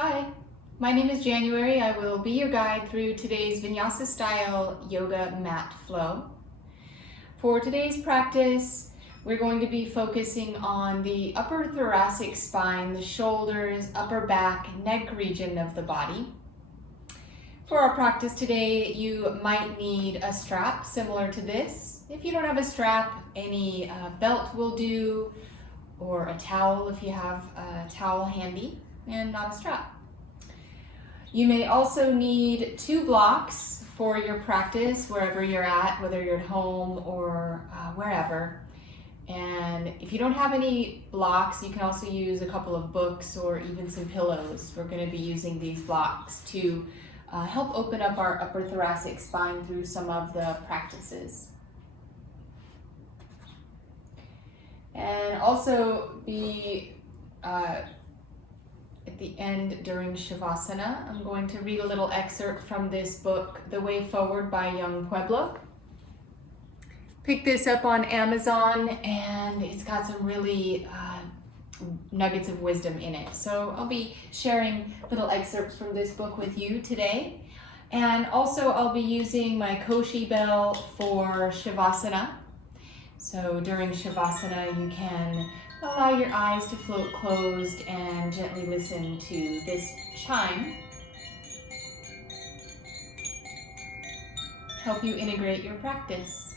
Hi, my name is January. I will be your guide through today's Vinyasa style yoga mat flow. For today's practice, we're going to be focusing on the upper thoracic spine, the shoulders, upper back, neck region of the body. For our practice today, you might need a strap similar to this. If you don't have a strap, any belt will do, or a towel if you have a towel handy and not a strap. You may also need 2 blocks for your practice wherever you're at, whether you're at home or wherever. And if you don't have any blocks, you can also use a couple of books or even some pillows. We're going to be using these blocks to help open up our upper thoracic spine through some of the practices. And also be at the end during Shavasana, I'm going to read a little excerpt from this book, The Way Forward by Young Pueblo. Pick this up on Amazon and it's got some really nuggets of wisdom in it. So I'll be sharing little excerpts from this book with you today. And also I'll be using my Koshi bell for Shavasana. So during Shavasana, you can allow your eyes to float closed and gently listen to this chime. Help you integrate your practice.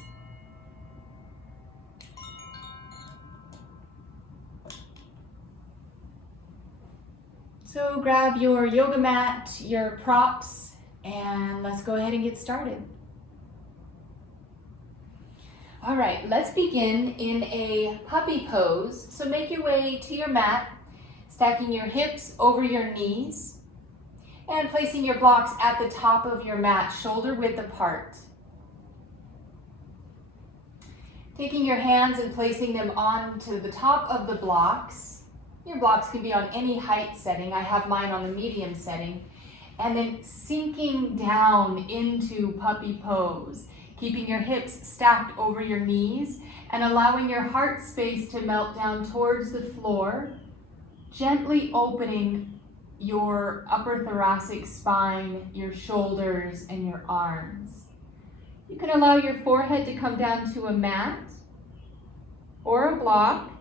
So grab your yoga mat, your props, and let's go ahead and get started. All right, let's begin in a puppy pose. So make your way to your mat, stacking your hips over your knees and placing your blocks at the top of your mat, shoulder width apart. Taking your hands and placing them onto the top of the blocks. Your blocks can be on any height setting. I have mine on the medium setting. And then sinking down into puppy pose. Keeping your hips stacked over your knees and allowing your heart space to melt down towards the floor, gently opening your upper thoracic spine, your shoulders, and your arms. You can allow your forehead to come down to a mat or a block,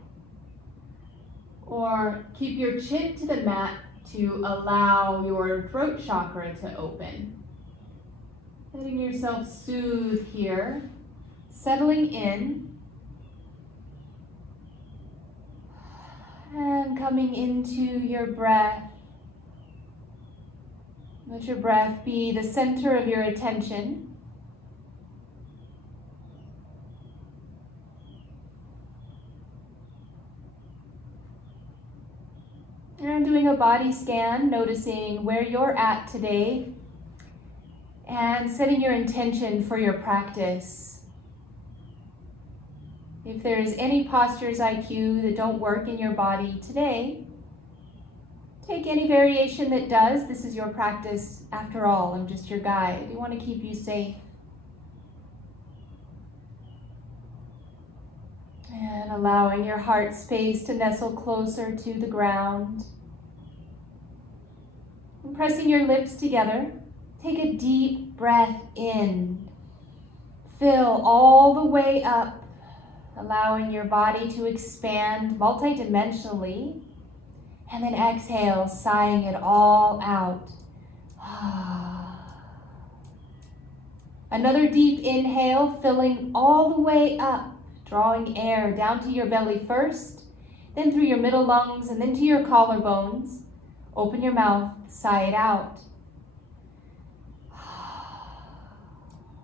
or keep your chin to the mat to allow your throat chakra to open. Letting yourself soothe here, settling in, and coming into your breath. Let your breath be the center of your attention. And doing a body scan, noticing where you're at today, and setting your intention for your practice. If there's any postures IQ that don't work in your body today, take any variation that does. This is your practice after all. I'm just your guide. We want to keep you safe. And allowing your heart space to nestle closer to the ground. And pressing your lips together. Take a deep breath in. Fill all the way up, allowing your body to expand multidimensionally. And then exhale, sighing it all out. Another deep inhale, filling all the way up, drawing air down to your belly first, then through your middle lungs, and then to your collarbones. Open your mouth, sigh it out.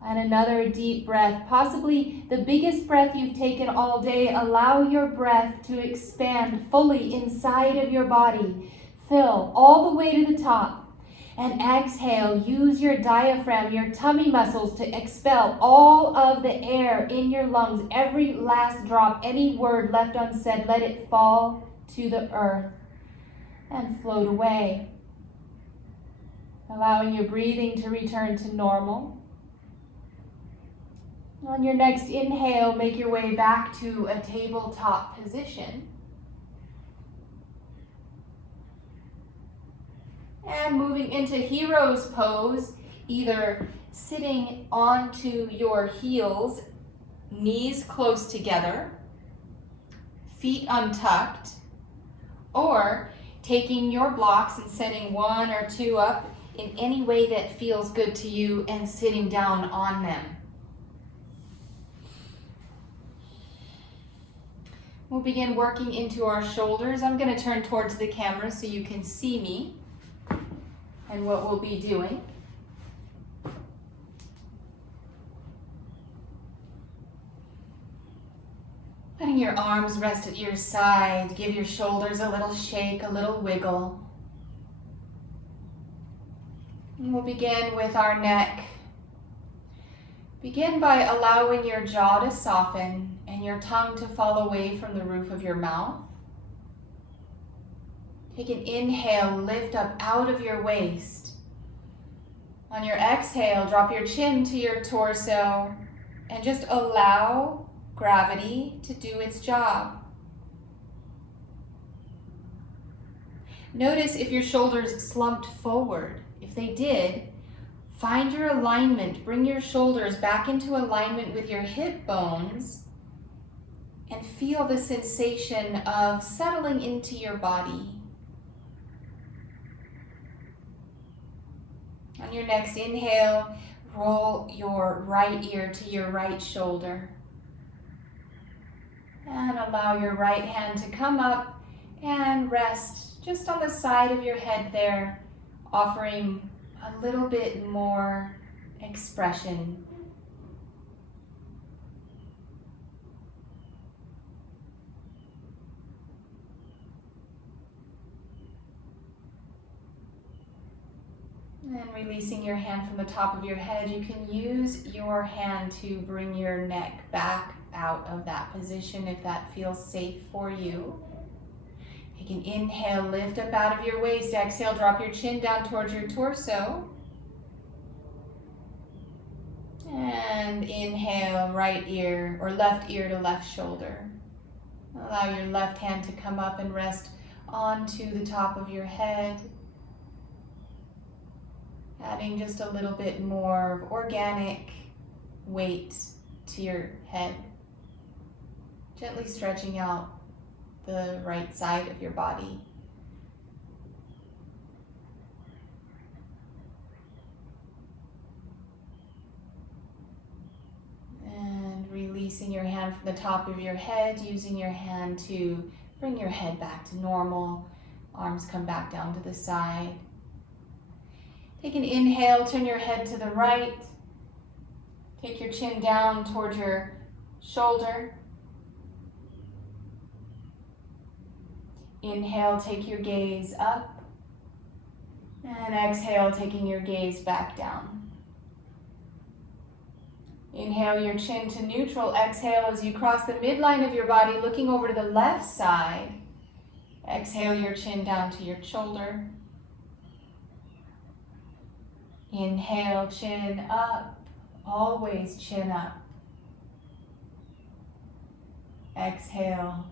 And another deep breath, possibly the biggest breath you've taken all day. Allow your breath to expand fully inside of your body. Fill all the way to the top. And exhale, use your diaphragm, your tummy muscles to expel all of the air in your lungs. Every last drop, any word left unsaid, let it fall to the earth and float away. Allowing your breathing to return to normal. On your next inhale, make your way back to a tabletop position. And moving into hero's pose, either sitting onto your heels, knees close together, feet untucked, or taking your blocks and setting one or two up in any way that feels good to you and sitting down on them. We'll begin working into our shoulders. I'm going to turn towards the camera so you can see me and what we'll be doing. Letting your arms rest at your side, give your shoulders a little shake, a little wiggle. And we'll begin with our neck. Begin by allowing your jaw to soften and your tongue to fall away from the roof of your mouth. Take an inhale, lift up out of your waist. On your exhale, drop your chin to your torso and just allow gravity to do its job. Notice if your shoulders slumped forward. If they did, find your alignment. Bring your shoulders back into alignment with your hip bones and feel the sensation of settling into your body. On your next inhale, roll your right ear to your right shoulder. And allow your right hand to come up and rest just on the side of your head there, offering a little bit more expression. And releasing your hand from the top of your head, you can use your hand to bring your neck back out of that position if that feels safe for you. Take an inhale, lift up out of your waist. Exhale, drop your chin down towards your torso. And inhale, right ear or left ear to left shoulder. Allow your left hand to come up and rest onto the top of your head. Adding just a little bit more of organic weight to your head. Gently stretching out the right side of your body. And releasing your hand from the top of your head, using your hand to bring your head back to normal. Arms come back down to the side. Take an inhale, turn your head to the right. Take your chin down towards your shoulder. Inhale, take your gaze up. And exhale, taking your gaze back down. Inhale your chin to neutral. Exhale as you cross the midline of your body, looking over to the left side. Exhale your chin down to your shoulder. Inhale, chin up. Always chin up. Exhale.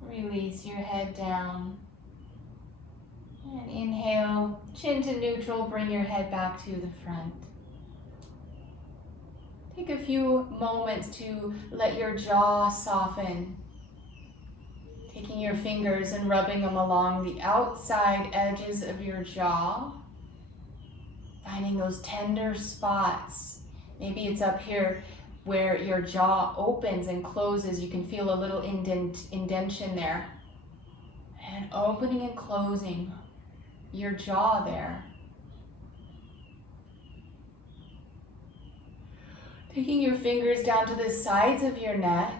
Release your head down. And inhale, chin to neutral, bring your head back to the front. Take a few moments to let your jaw soften. Taking your fingers and rubbing them along the outside edges of your jaw. Finding those tender spots. Maybe it's up here where your jaw opens and closes. You can feel a little indentation there. And opening and closing your jaw there. Taking your fingers down to the sides of your neck.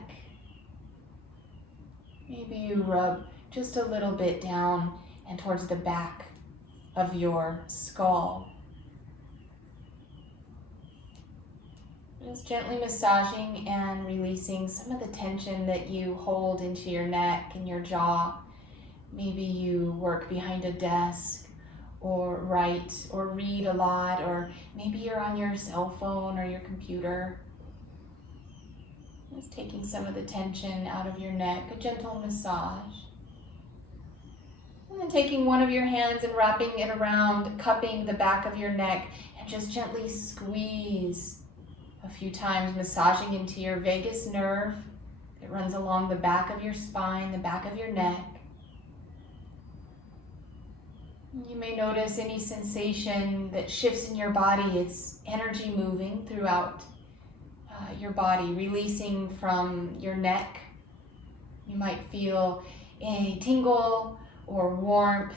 Maybe you rub just a little bit down and towards the back of your skull. Just gently massaging and releasing some of the tension that you hold into your neck and your jaw. Maybe you work behind a desk or write or read a lot, or maybe you're on your cell phone or your computer. Just taking some of the tension out of your neck, a gentle massage. And then taking one of your hands and wrapping it around, cupping the back of your neck, and just gently squeeze a few times, massaging into your vagus nerve. It runs along the back of your spine, the back of your neck. You may notice any sensation that shifts in your body. It's energy moving throughout your body, releasing from your neck. You might feel a tingle or warmth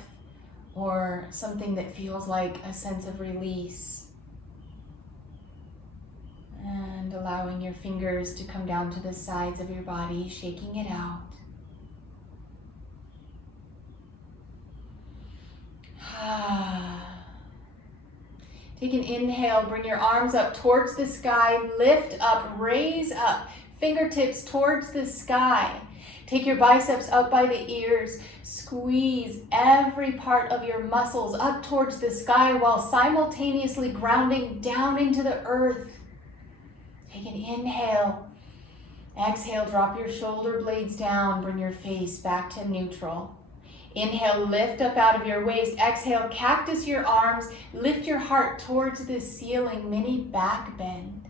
or something that feels like a sense of release. And allowing your fingers to come down to the sides of your body, shaking it out. Take an inhale, bring your arms up towards the sky, lift up, raise up, fingertips towards the sky. Take your biceps up by the ears, squeeze every part of your muscles up towards the sky while simultaneously grounding down into the earth. Take an inhale. Exhale, drop your shoulder blades down, bring your face back to neutral. Inhale, lift up out of your waist. Exhale, cactus your arms, lift your heart towards the ceiling, mini back bend.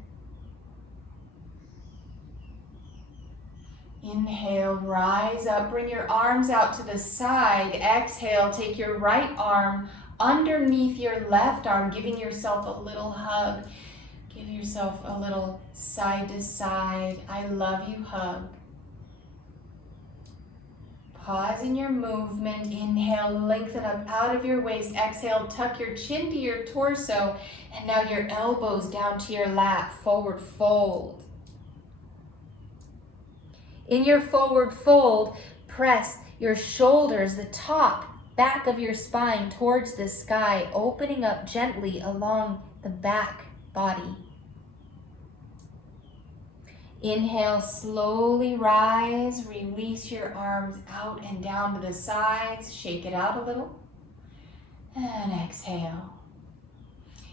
Inhale, rise up, bring your arms out to the side. Exhale, take your right arm underneath your left arm, giving yourself a little hug. Give yourself a little side to side, I love you hug. Pause in your movement. Inhale, lengthen up out of your waist. Exhale, tuck your chin to your torso. And now your elbows down to your lap, forward fold. In your forward fold, press your shoulders, the top, back of your spine towards the sky, opening up gently along the back body. Inhale, slowly rise, release your arms out and down to the sides, shake it out a little, and exhale.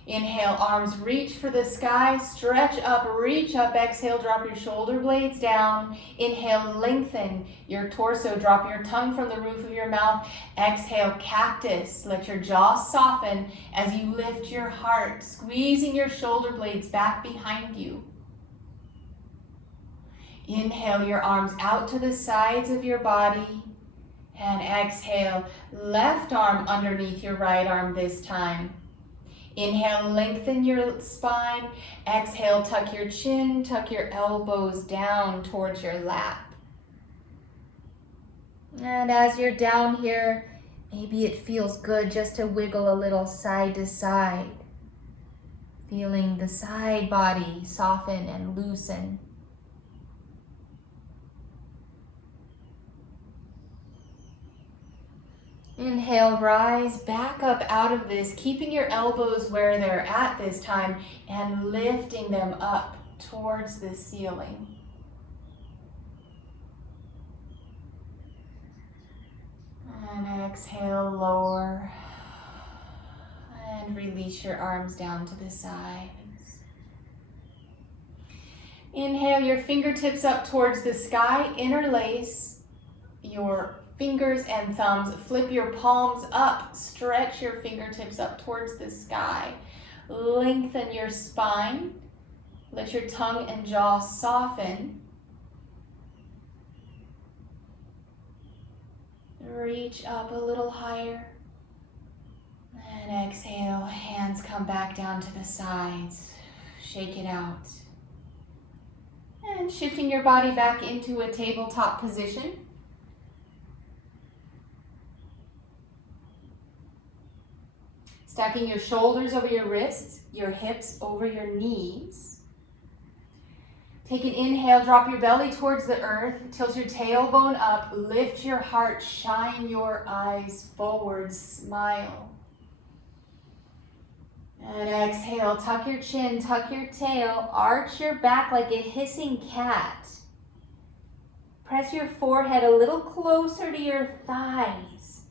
Inhale, arms reach for the sky, stretch up, reach up, exhale, drop your shoulder blades down. Inhale, lengthen your torso, drop your tongue from the roof of your mouth. Exhale, cactus, let your jaw soften as you lift your heart, squeezing your shoulder blades back behind you. Inhale your arms out to the sides of your body and exhale, left arm underneath your right arm this time. Inhale, lengthen your spine. Exhale, tuck your chin, tuck your elbows down towards your lap. And as you're down here, maybe it feels good just to wiggle a little side to side, feeling the side body soften and loosen. Inhale, rise back up out of this, keeping your elbows where they're at this time and lifting them up towards the ceiling. And exhale, lower. And release your arms down to the sides. Inhale your fingertips up towards the sky, interlace your fingers and thumbs, flip your palms up, stretch your fingertips up towards the sky. Lengthen your spine, let your tongue and jaw soften. Reach up a little higher. And exhale, hands come back down to the sides. Shake it out. And shifting your body back into a tabletop position. Stacking your shoulders over your wrists, your hips over your knees. Take an inhale, drop your belly towards the earth, tilt your tailbone up, lift your heart, shine your eyes forward, smile. And exhale, tuck your chin, tuck your tail, arch your back like a hissing cat. Press your forehead a little closer to your thighs.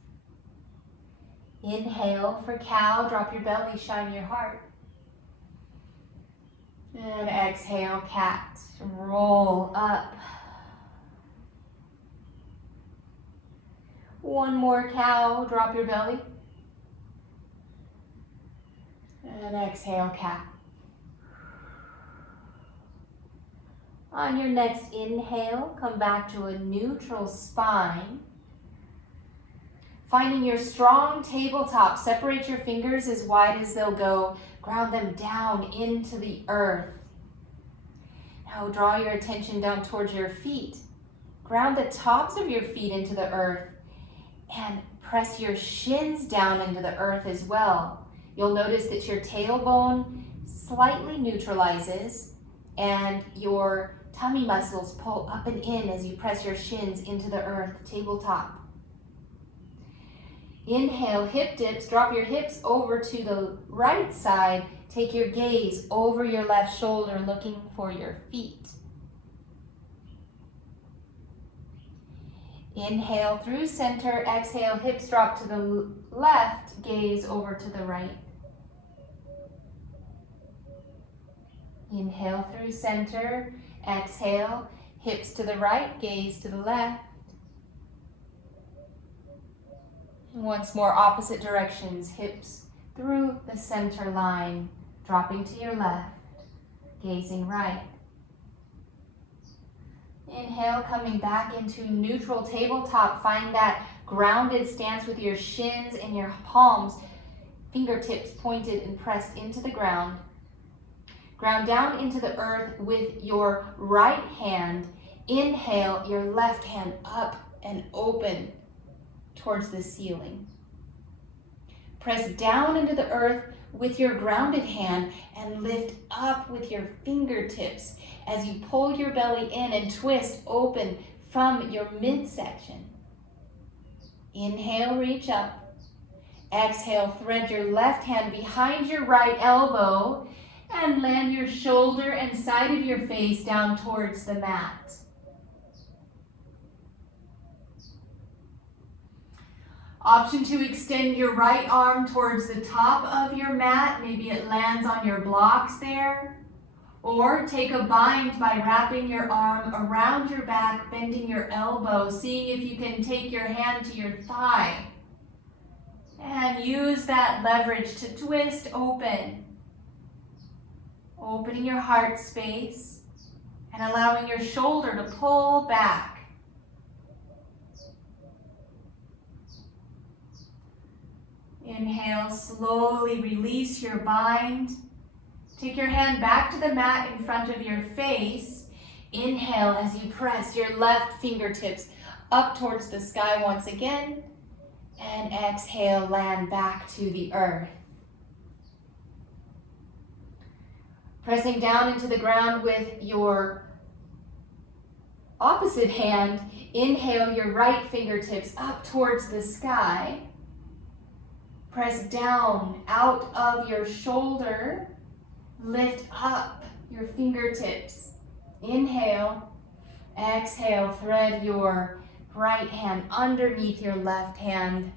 Inhale for cow, drop your belly, shine your heart. And exhale, cat, roll up. One more cow, drop your belly. And exhale, cat. On your next inhale, come back to a neutral spine. Finding your strong tabletop, separate your fingers as wide as they'll go. Ground them down into the earth. Now draw your attention down towards your feet. Ground the tops of your feet into the earth and press your shins down into the earth as well. You'll notice that your tailbone slightly neutralizes and your tummy muscles pull up and in as you press your shins into the earth, tabletop. Inhale, hip dips, drop your hips over to the right side. Take your gaze over your left shoulder, looking for your feet. Inhale through center, exhale, hips drop to the left, gaze over to the right. Inhale through center, exhale, hips to the right, gaze to the left. Once more, opposite directions, hips through the center line, dropping to your left, gazing right. Inhale, coming back into neutral tabletop. Find that grounded stance with your shins and your palms, fingertips pointed and pressed into the ground. Ground down into the earth with your right hand. Inhale, your left hand up and open towards the ceiling. Press down into the earth with your grounded hand and lift up with your fingertips as you pull your belly in and twist open from your midsection. Inhale, reach up. Exhale, thread your left hand behind your right elbow and land your shoulder and side of your face down towards the mat. Option to extend your right arm towards the top of your mat. Maybe it lands on your blocks there. Or take a bind by wrapping your arm around your back, bending your elbow, seeing if you can take your hand to your thigh. And use that leverage to twist open. Opening your heart space and allowing your shoulder to pull back. Inhale, slowly release your bind. Take your hand back to the mat in front of your face. Inhale as you press your left fingertips up towards the sky once again. And exhale, land back to the earth. Pressing down into the ground with your opposite hand, inhale your right fingertips up towards the sky. Press down out of your shoulder. Lift up your fingertips. Inhale. Exhale, thread your right hand underneath your left hand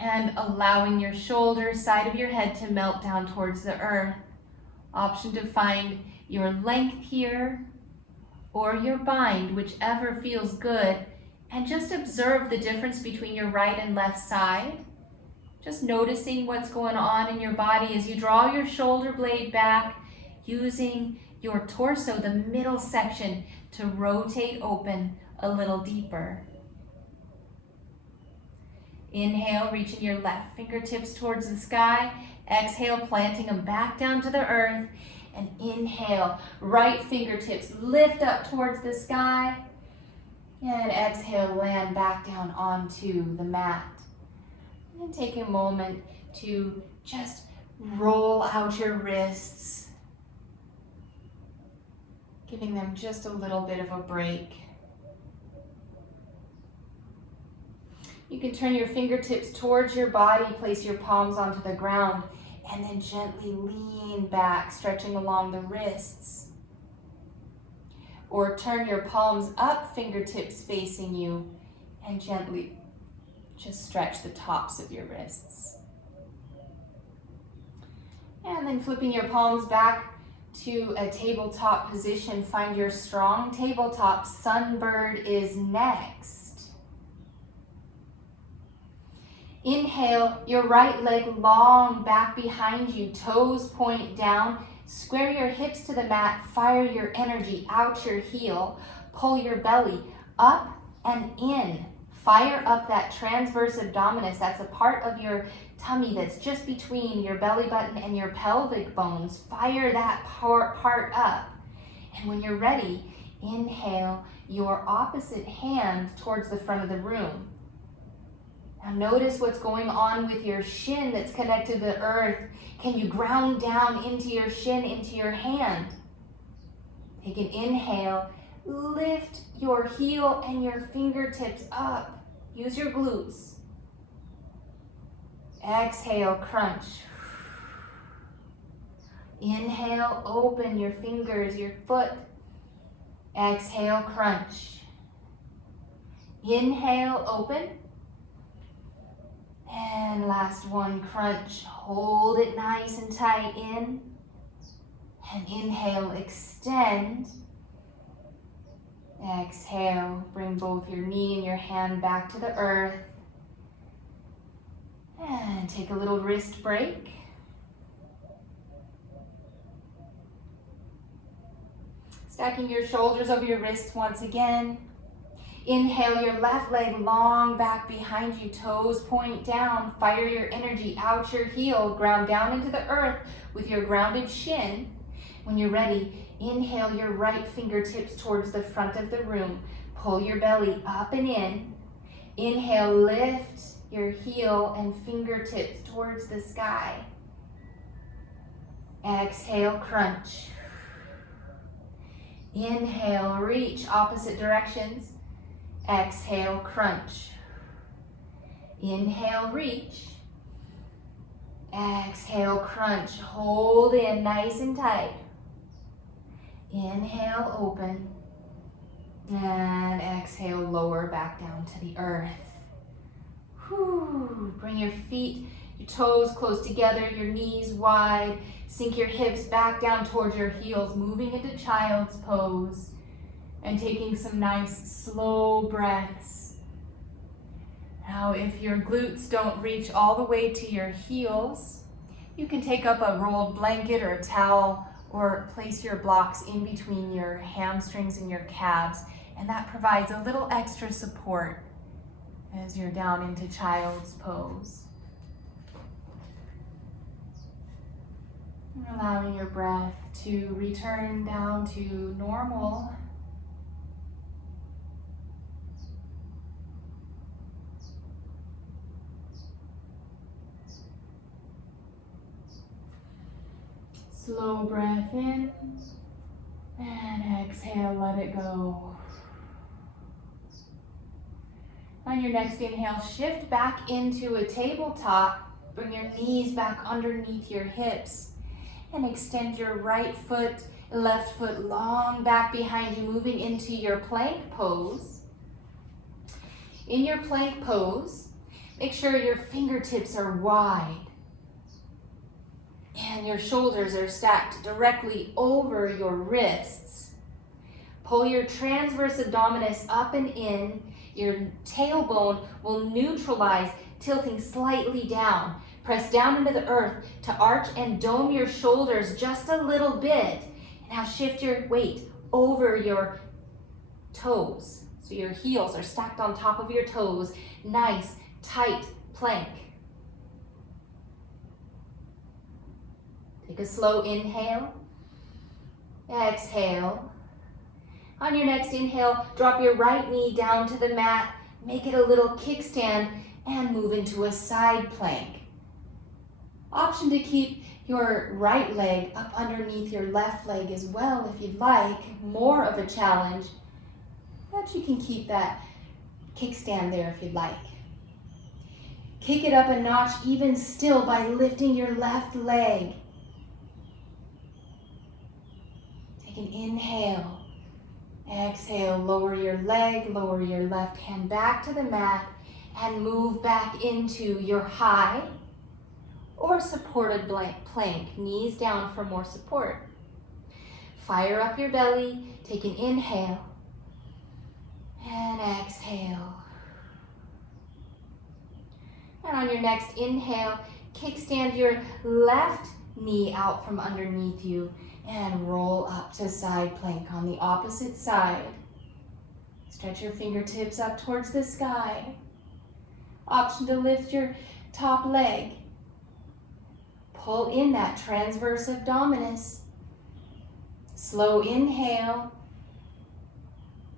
and allowing your shoulder, side of your head to melt down towards the earth. Option to find your length here or your bind, whichever feels good, and just observe the difference between your right and left side. Just noticing what's going on in your body as you draw your shoulder blade back, using your torso, the middle section, to rotate open a little deeper. Inhale, reaching your left fingertips towards the sky. Exhale, planting them back down to the earth. And inhale, right fingertips lift up towards the sky. And exhale, land back down onto the mat. And take a moment to just roll out your wrists, giving them just a little bit of a break. You can turn your fingertips towards your body, place your palms onto the ground, and then gently lean back, stretching along the wrists. Or turn your palms up, fingertips facing you, and gently just stretch the tops of your wrists. And then flipping your palms back to a tabletop position, find your strong tabletop. Sunbird is next. Inhale, your right leg long back behind you, toes point down. Square your hips to the mat, fire your energy out your heel. Pull your belly up and in. Fire up that transverse abdominis. That's a part of your tummy that's just between your belly button and your pelvic bones. Fire that part up. And when you're ready, inhale your opposite hand towards the front of the room. Now notice what's going on with your shin that's connected to the earth. Can you ground down into your shin, into your hand? Take an inhale. Lift your heel and your fingertips up. Use your glutes. Exhale, crunch. Inhale, open your fingers, your foot. Exhale, crunch. Inhale, open. And last one, crunch. Hold it nice and tight in. And inhale, extend. Exhale, bring both your knee and your hand back to the earth. And take a little wrist break. Stacking your shoulders over your wrists once again. Inhale your left leg long back behind you, toes point down. Fire your energy out your heel, ground down into the earth with your grounded shin. When you're ready, inhale your right fingertips towards the front of the room. Pull your belly up and in. Inhale, lift your heel and fingertips towards the sky. Exhale, crunch. Inhale, reach opposite directions. Exhale, crunch. Inhale, reach. Exhale, crunch. Hold in nice and tight. Inhale, open. And exhale, lower back down to the earth. Whew. Bring your feet, your toes close together, your knees wide. Sink your hips back down towards your heels, moving into child's pose. And taking some nice slow breaths. Now if your glutes don't reach all the way to your heels, you can take up a rolled blanket or a towel or place your blocks in between your hamstrings and your calves, and that provides a little extra support as you're down into child's pose. And allowing your breath to return down to normal. Slow breath in, and exhale, let it go. On your next inhale, shift back into a tabletop. Bring your knees back underneath your hips and extend your right foot, left foot long back behind you, moving into your plank pose. In your plank pose, make sure your fingertips are wide. And your shoulders are stacked directly over your wrists. Pull your transverse abdominis up and in. Your tailbone will neutralize, tilting slightly down. Press down into the earth to arch and dome your shoulders just a little bit. Now shift your weight over your toes. So your heels are stacked on top of your toes. Nice, tight plank. Take a slow inhale, exhale. On your next inhale, drop your right knee down to the mat, make it a little kickstand, and move into a side plank. Option to keep your right leg up underneath your left leg as well if you'd like, more of a challenge, but you can keep that kickstand there if you'd like. Kick it up a notch even still by lifting your left leg. Take an inhale, exhale, lower your leg, lower your left hand back to the mat, and move back into your high or supported plank, knees down for more support. Fire up your belly, take an inhale, and exhale. And on your next inhale, kickstand your left knee out from underneath you and roll up to side plank on the opposite side. Stretch your fingertips up towards the sky. Option to lift your top leg. Pull in that transverse abdominis. Slow inhale.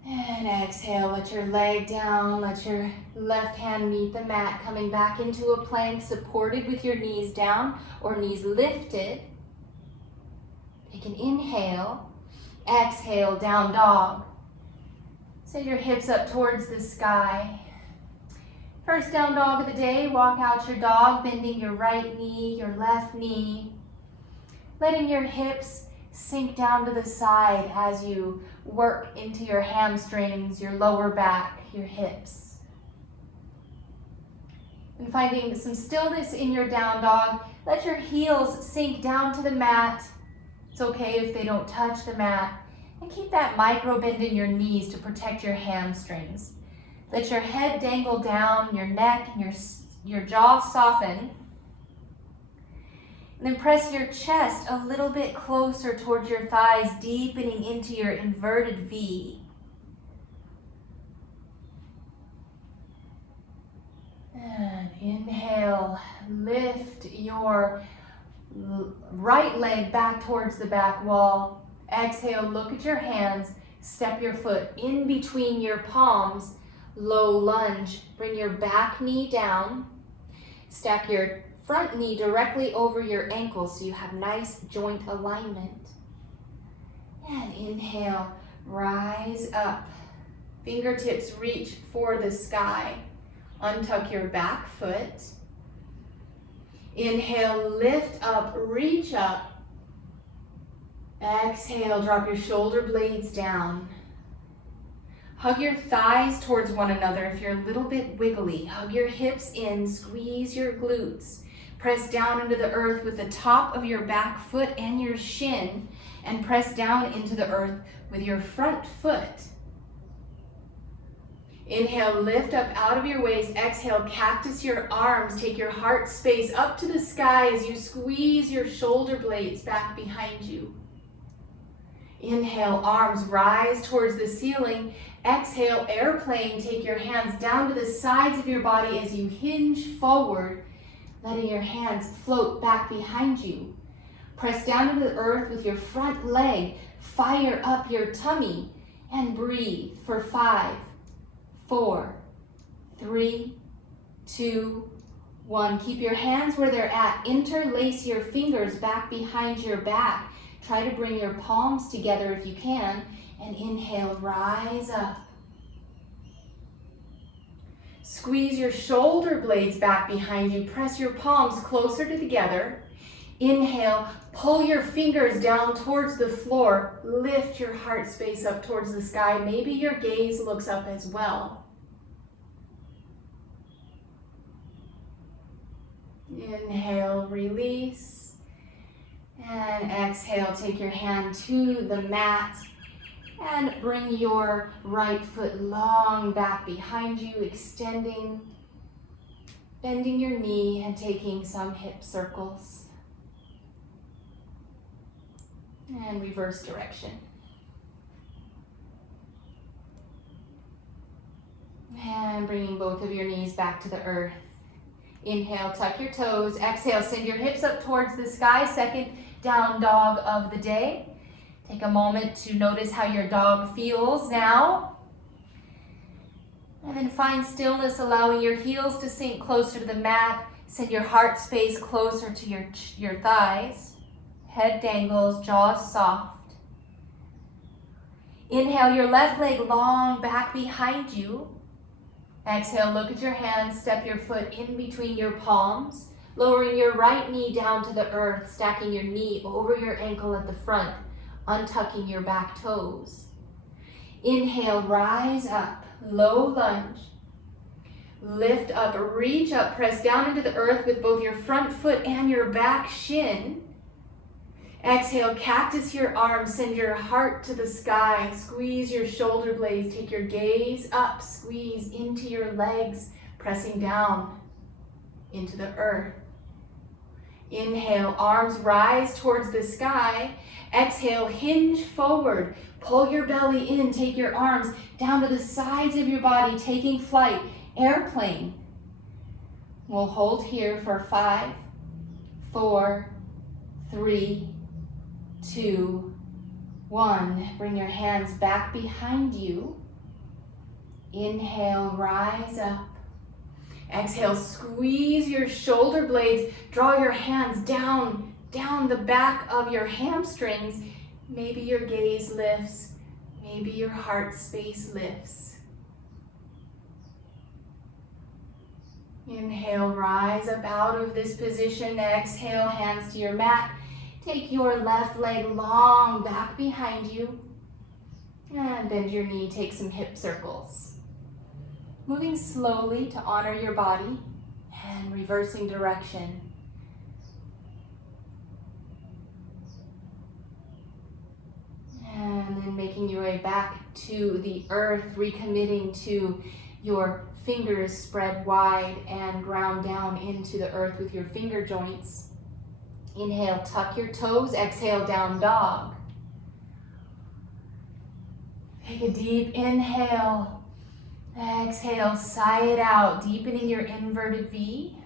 And exhale, let your leg down, let your left hand meet the mat, coming back into a plank, supported with your knees down or knees lifted. Take an inhale, exhale, down dog. Send your hips up towards the sky. First down dog of the day, walk out your dog, bending your right knee, your left knee, letting your hips sink down to the side as you work into your hamstrings, your lower back, your hips. And finding some stillness in your down dog, let your heels sink down to the mat. It's okay if they don't touch the mat. And keep that micro bend in your knees to protect your hamstrings. Let your head dangle down, your neck and your jaw soften. And then press your chest a little bit closer towards your thighs, deepening into your inverted V. And inhale, lift your right leg back towards the back wall. Exhale, look at your hands, step your foot in between your palms, low lunge. Bring your back knee down, stack your front knee directly over your ankle so you have nice joint alignment. And inhale, rise up. Fingertips reach for the sky. Untuck your back foot. Inhale, lift up, reach up. Exhale, drop your shoulder blades down. Hug your thighs towards one another if you're a little bit wiggly. Hug your hips in, squeeze your glutes. Press down into the earth with the top of your back foot and your shin, and press down into the earth with your front foot. Inhale, lift up out of your waist. Exhale, cactus your arms. Take your heart space up to the sky as you squeeze your shoulder blades back behind you. Inhale, arms rise towards the ceiling. Exhale, airplane. Take your hands down to the sides of your body as you hinge forward, letting your hands float back behind you. Press down to the earth with your front leg. Fire up your tummy and breathe for 5, 4, 3, 2, 1. Keep your hands where they're at. Interlace your fingers back behind your back. Try to bring your palms together if you can. And inhale, rise up. Squeeze your shoulder blades back behind you. Press your palms closer together. Inhale, pull your fingers down towards the floor. Lift your heart space up towards the sky. Maybe your gaze looks up as well. Inhale, release. And exhale, take your hand to the mat. And bring your right foot long back behind you, extending, bending your knee and taking some hip circles. And reverse direction. And bringing both of your knees back to the earth. Inhale, tuck your toes. Exhale, send your hips up towards the sky. Second down dog of the day. Take a moment to notice how your dog feels now. And then find stillness, allowing your heels to sink closer to the mat. Send your heart space closer to your thighs. Head dangles, jaws soft. Inhale, your left leg long back behind you. Exhale, look at your hands. Step your foot in between your palms. Lowering your right knee down to the earth, stacking your knee over your ankle at the front. Untucking your back toes. Inhale, rise up, low lunge. Lift up, reach up, press down into the earth with both your front foot and your back shin. Exhale, cactus your arms, send your heart to the sky. Squeeze your shoulder blades, take your gaze up, squeeze into your legs, pressing down. into the earth. Inhale, arms rise towards the sky. Exhale, hinge forward. Pull your belly in, take your arms down to the sides of your body, taking flight, airplane. We'll hold here for 5, 4, 3, 2, 1. Bring your hands back behind you. Inhale, rise up. Exhale, squeeze your shoulder blades. Draw your hands down the back of your hamstrings. Maybe your gaze lifts. Maybe your heart space lifts. Inhale, rise up out of this position. Exhale, hands to your mat. Take your left leg long back behind you. And bend your knee, take some hip circles. Moving slowly to honor your body and reversing direction. And then making your way back to the earth, recommitting to your fingers spread wide and ground down into the earth with your finger joints. Inhale, tuck your toes. Exhale, down dog. Take a deep inhale. Exhale, sigh it out, deepening your inverted V.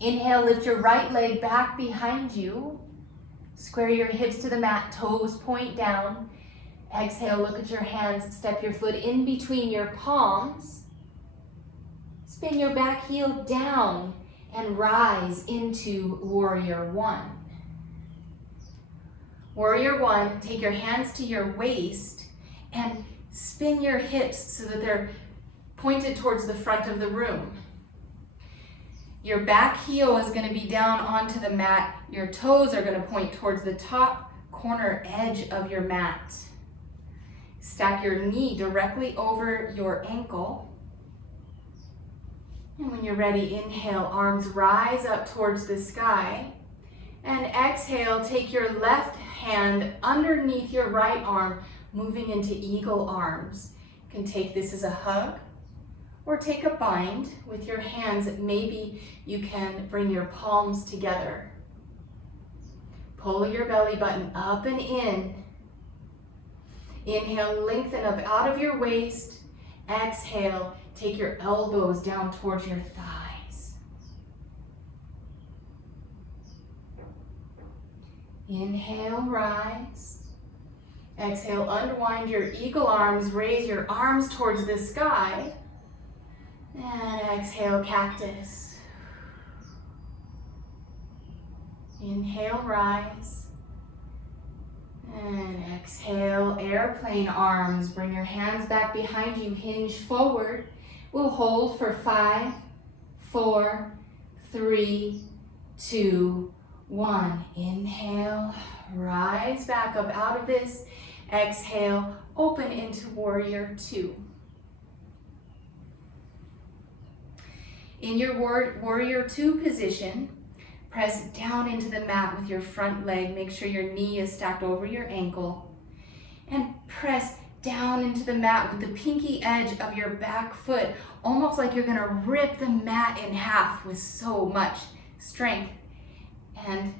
Inhale, lift your right leg back behind you. Square your hips to the mat, toes point down. Exhale, look at your hands, step your foot in between your palms. Spin your back heel down and rise into Warrior One. Warrior One, take your hands to your waist and spin your hips so that they're pointed towards the front of the room. Your back heel is going to be down onto the mat. Your toes are going to point towards the top corner edge of your mat. Stack your knee directly over your ankle. And when you're ready, inhale, arms rise up towards the sky. And exhale, take your left hand underneath your right arm, moving into eagle arms. You can take this as a hug or take a bind with your hands. Maybe you can bring your palms together. Pull your belly button up and in. Inhale, lengthen up out of your waist. Exhale, take your elbows down towards your thighs. Inhale, rise. Exhale, unwind your eagle arms, raise your arms towards the sky. And exhale, cactus. Inhale, rise. And exhale, airplane arms. Bring your hands back behind you, hinge forward. We'll hold for 5, 4, 3, 2, 1. Inhale, rise back up out of this. Exhale, open into Warrior Two. In your Warrior Two position, press down into the mat with your front leg. Make sure your knee is stacked over your ankle. And press down into the mat with the pinky edge of your back foot, almost like you're gonna rip the mat in half with so much strength and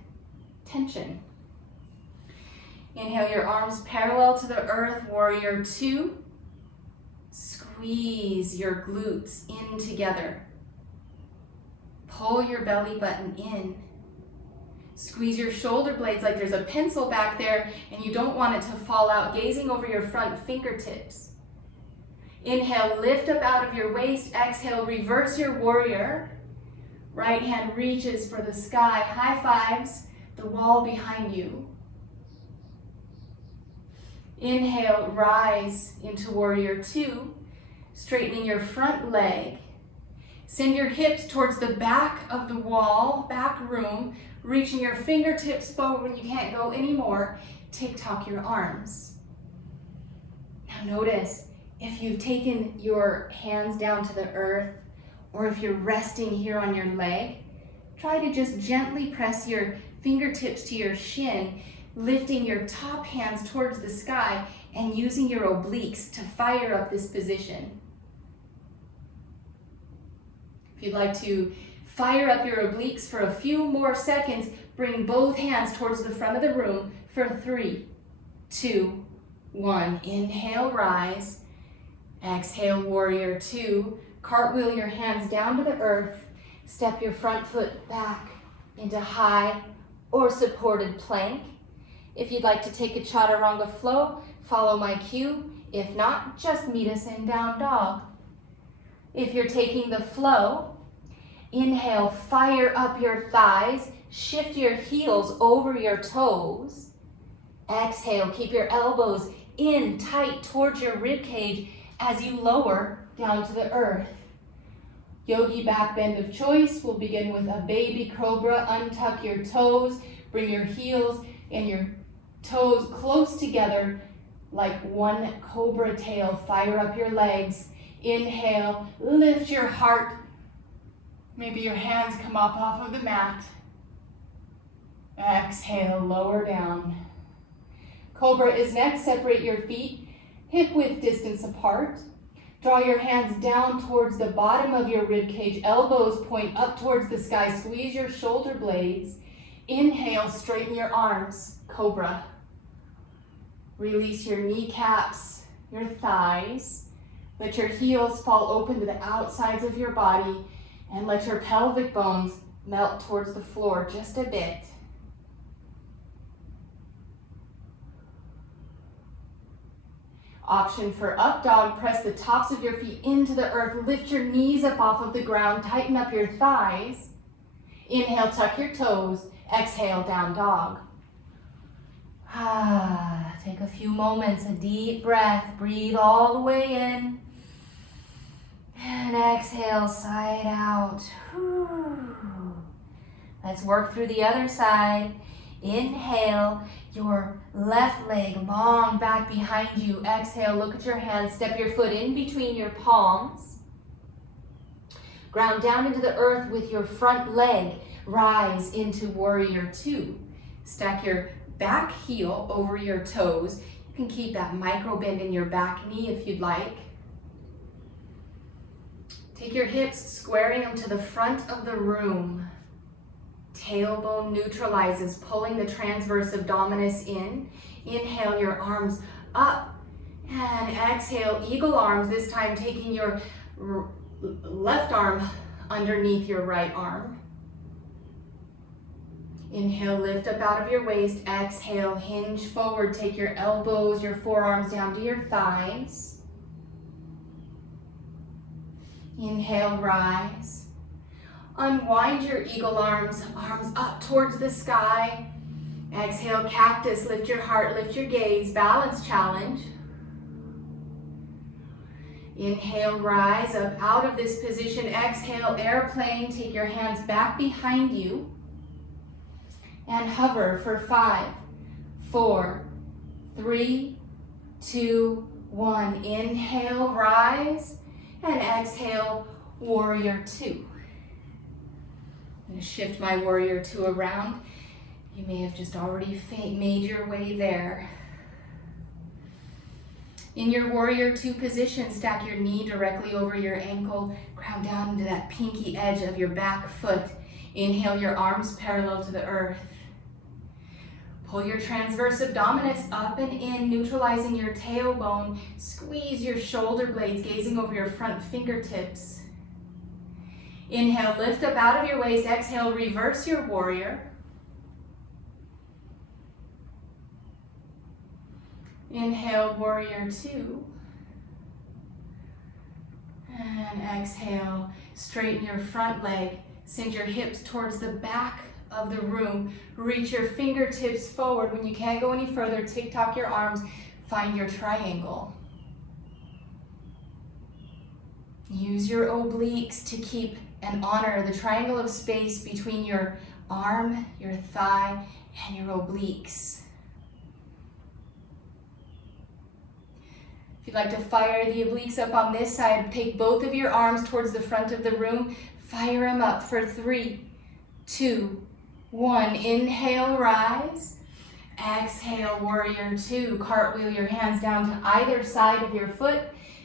tension. Inhale, your arms parallel to the earth, Warrior Two. Squeeze your glutes in together. Pull your belly button in. Squeeze your shoulder blades like there's a pencil back there and you don't want it to fall out, gazing over your front fingertips. Inhale, lift up out of your waist. Exhale, reverse your warrior. Right hand reaches for the sky. High fives the wall behind you. Inhale, rise into Warrior Two, straightening your front leg. Send your hips towards the back of the wall, back room, reaching your fingertips forward when you can't go anymore. Tick-tock your arms. Now notice, if you've taken your hands down to the earth, or if you're resting here on your leg, try to just gently press your fingertips to your shin, lifting your top hands towards the sky and using your obliques to fire up this position. If you'd like to Fire up your obliques for a few more seconds. Bring both hands towards the front of the room for 3, 2, 1. Inhale, rise. Exhale, warrior 2. Cartwheel your hands down to the earth. Step your front foot back into high or supported plank. If you'd like to take a chaturanga flow, follow my cue. If not, just meet us in down dog. If you're taking the flow, inhale, fire up your thighs, shift your heels over your toes. Exhale, keep your elbows in tight towards your rib cage as you lower down to the earth. Yogi back bend of choice. We'll begin with a baby cobra. Untuck your toes, bring your heels and your toes close together like one cobra tail. Fire up your legs. Inhale, lift your heart. Maybe your hands come up off of the mat. Exhale, lower down. Cobra is next. Separate your feet, hip width distance apart. Draw your hands down towards the bottom of your rib cage. Elbows point up towards the sky. Squeeze your shoulder blades. Inhale, straighten your arms. Cobra. Release your kneecaps, your thighs. Let your heels fall open to the outsides of your body and let your pelvic bones melt towards the floor just a bit. Option for up dog, press the tops of your feet into the earth. Lift your knees up off of the ground. Tighten up your thighs. Inhale, tuck your toes. Exhale, down dog. Take a few moments, a deep breath. Breathe all the way in. And exhale, side out. Let's work through the other side. Inhale, your left leg long back behind you. Exhale, look at your hands. Step your foot in between your palms. Ground down into the earth with your front leg. Rise into warrior 2. Stack your back heel over your toes. You can keep that micro bend in your back knee if you'd like. Take your hips, squaring them to the front of the room. Tailbone neutralizes, pulling the transverse abdominis in. Inhale your arms up and exhale, eagle arms, this time taking your left arm underneath your right arm. Inhale, lift up out of your waist. Exhale, hinge forward. Take your elbows, your forearms down to your thighs. Inhale, rise. Unwind your eagle arms, arms up towards the sky. Exhale, cactus, lift your heart, lift your gaze, balance challenge. Inhale, rise up out of this position. Exhale, airplane, take your hands back behind you and hover for 5, 4, 3, 2, 1. Inhale, rise, and exhale, warrior 2. I'm going to shift my warrior 2 around. You may have just already made your way there. In your warrior 2 position, stack your knee directly over your ankle, ground down into that pinky edge of your back foot. Inhale, your arms parallel to the earth. Pull your transverse abdominis up and in, neutralizing your tailbone. Squeeze your shoulder blades, gazing over your front fingertips. Inhale, lift up out of your waist. Exhale, reverse your warrior. Inhale, warrior 2. And exhale, straighten your front leg. Send your hips towards the back of the room. Reach your fingertips forward. When you can't go any further, tick-tock your arms. Find your triangle. Use your obliques to keep and honor the triangle of space between your arm, your thigh, and your obliques. If you'd like to fire the obliques up on this side, take both of your arms towards the front of the room. Fire them up for 3, 2, 1. Inhale, rise. Exhale, warrior 2. Cartwheel your hands down to either side of your foot.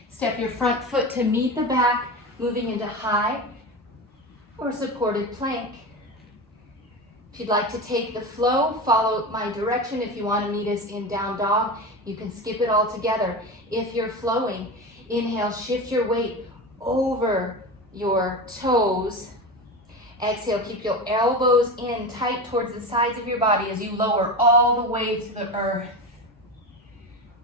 Step your front foot to meet the back, moving into high or supported plank. If you'd like to take the flow, follow my direction. If you want to meet us in down dog, you can skip it all together. If you're flowing, inhale, shift your weight over your toes. Exhale, keep your elbows in tight towards the sides of your body as you lower all the way to the earth.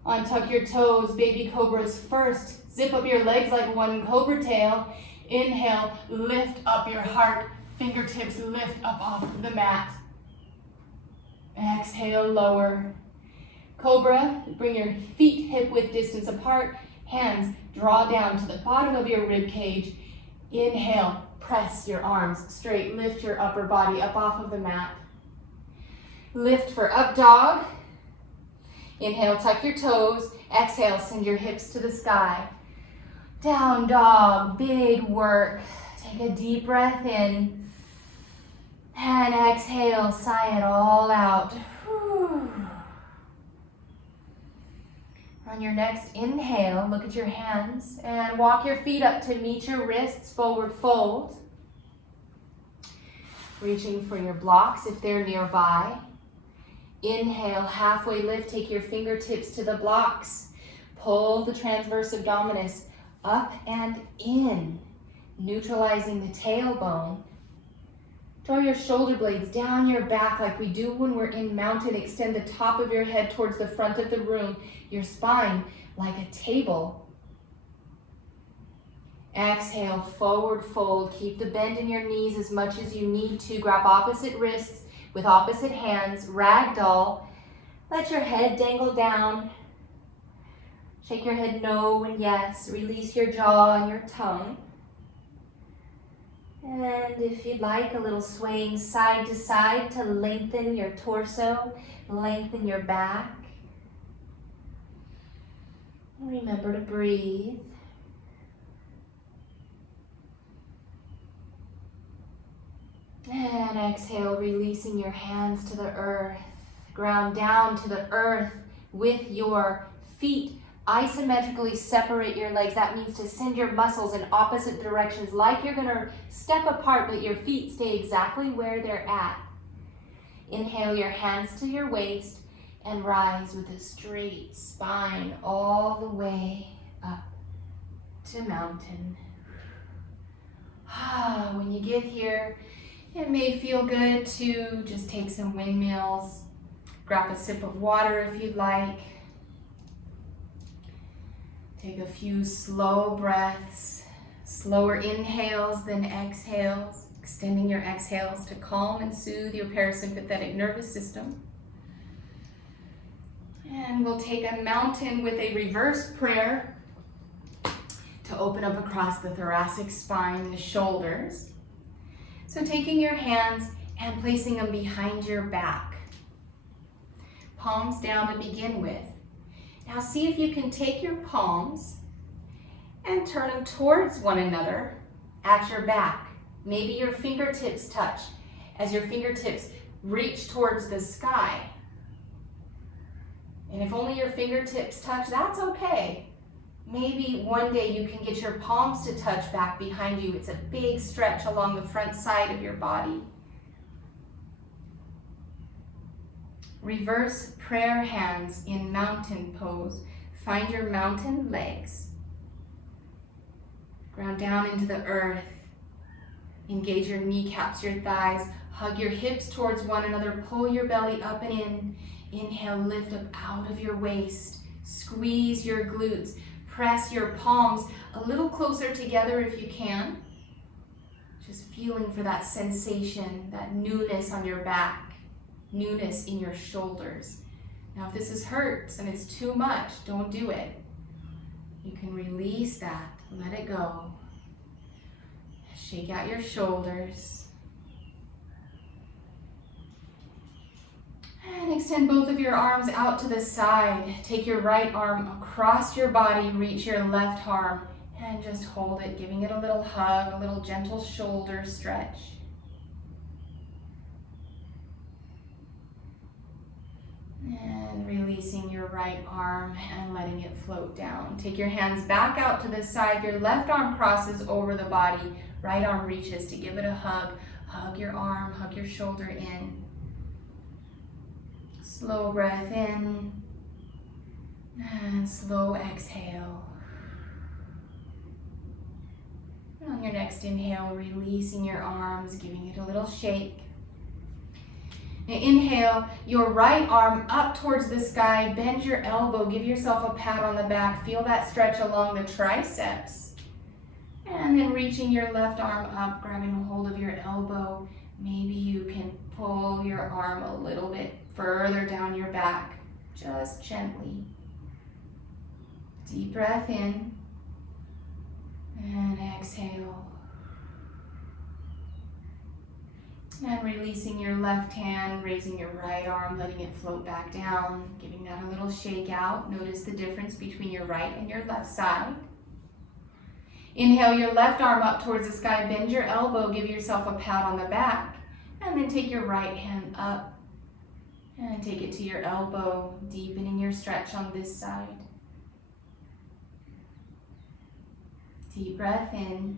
Untuck your toes, baby cobras first. Zip up your legs like one cobra tail. Inhale, lift up your heart. Fingertips lift up off the mat. Exhale, lower. Cobra, bring your feet hip-width distance apart. Hands draw down to the bottom of your rib cage. Inhale, press your arms straight. Lift your upper body up off of the mat. Lift for up dog. Inhale, tuck your toes. Exhale, send your hips to the sky. Down dog, big work. Take a deep breath in. And exhale, sigh it all out. Whew. On your next inhale, look at your hands and walk your feet up to meet your wrists, forward fold. Reaching for your blocks if they're nearby. Inhale, halfway lift, take your fingertips to the blocks. Pull the transverse abdominis up and in, neutralizing the tailbone. Draw your shoulder blades down your back like we do when we're in mountain. Extend the top of your head towards the front of the room, your spine like a table. Exhale, forward fold. Keep the bend in your knees as much as you need to. Grab opposite wrists with opposite hands, ragdoll. Let your head dangle down. Shake your head no and yes. Release your jaw and your tongue. And if you'd like, a little swaying side to side to lengthen your torso, lengthen your back. Remember to breathe. And exhale, releasing your hands to the earth. Ground down to the earth with your feet. Isometrically separate your legs. That means to send your muscles in opposite directions, like you're gonna step apart, but your feet stay exactly where they're at. Inhale your hands to your waist and rise with a straight spine all the way up to mountain. When you get here, it may feel good to just take some windmills, grab a sip of water if you'd like. Take a few slow breaths, slower inhales than exhales, extending your exhales to calm and soothe your parasympathetic nervous system. And we'll take a mountain with a reverse prayer to open up across the thoracic spine, the shoulders. So taking your hands and placing them behind your back. Palms down to begin with. Now see if you can take your palms and turn them towards one another at your back. Maybe your fingertips touch as your fingertips reach towards the sky. And if only your fingertips touch, that's okay. Maybe one day you can get your palms to touch back behind you. It's a big stretch along the front side of your body. Reverse prayer hands in mountain pose. Find your mountain legs. Ground down into the earth. Engage your kneecaps, your thighs. Hug your hips towards one another. Pull your belly up and in. Inhale, lift up out of your waist. Squeeze your glutes. Press your palms a little closer together if you can. Just feeling for that sensation, that newness on your back. Newness in your shoulders. Now if this hurts and it's too much, don't do it. You can release that, let it go. Shake out your shoulders. And extend both of your arms out to the side. Take your right arm across your body, reach your left arm, and just hold it, giving it a little hug, a little gentle shoulder stretch. And releasing your right arm and letting it float down. Take your hands back out to the side. Your left arm crosses over the body. Right arm reaches to give it a hug. Hug your arm, hug your shoulder in. Slow breath in and slow exhale. And on your next inhale, releasing your arms, giving it a little shake. Now inhale, your right arm up towards the sky, bend your elbow, give yourself a pat on the back, feel that stretch along the triceps. And then reaching your left arm up, grabbing a hold of your elbow. Maybe you can pull your arm a little bit further down your back, just gently. Deep breath in and exhale. And releasing your left hand, raising your right arm, letting it float back down, giving that a little shake out. Notice the difference between your right and your left side. Inhale your left arm up towards the sky, bend your elbow, give yourself a pat on the back, and then take your right hand up and take it to your elbow, deepening your stretch on this side. Deep breath in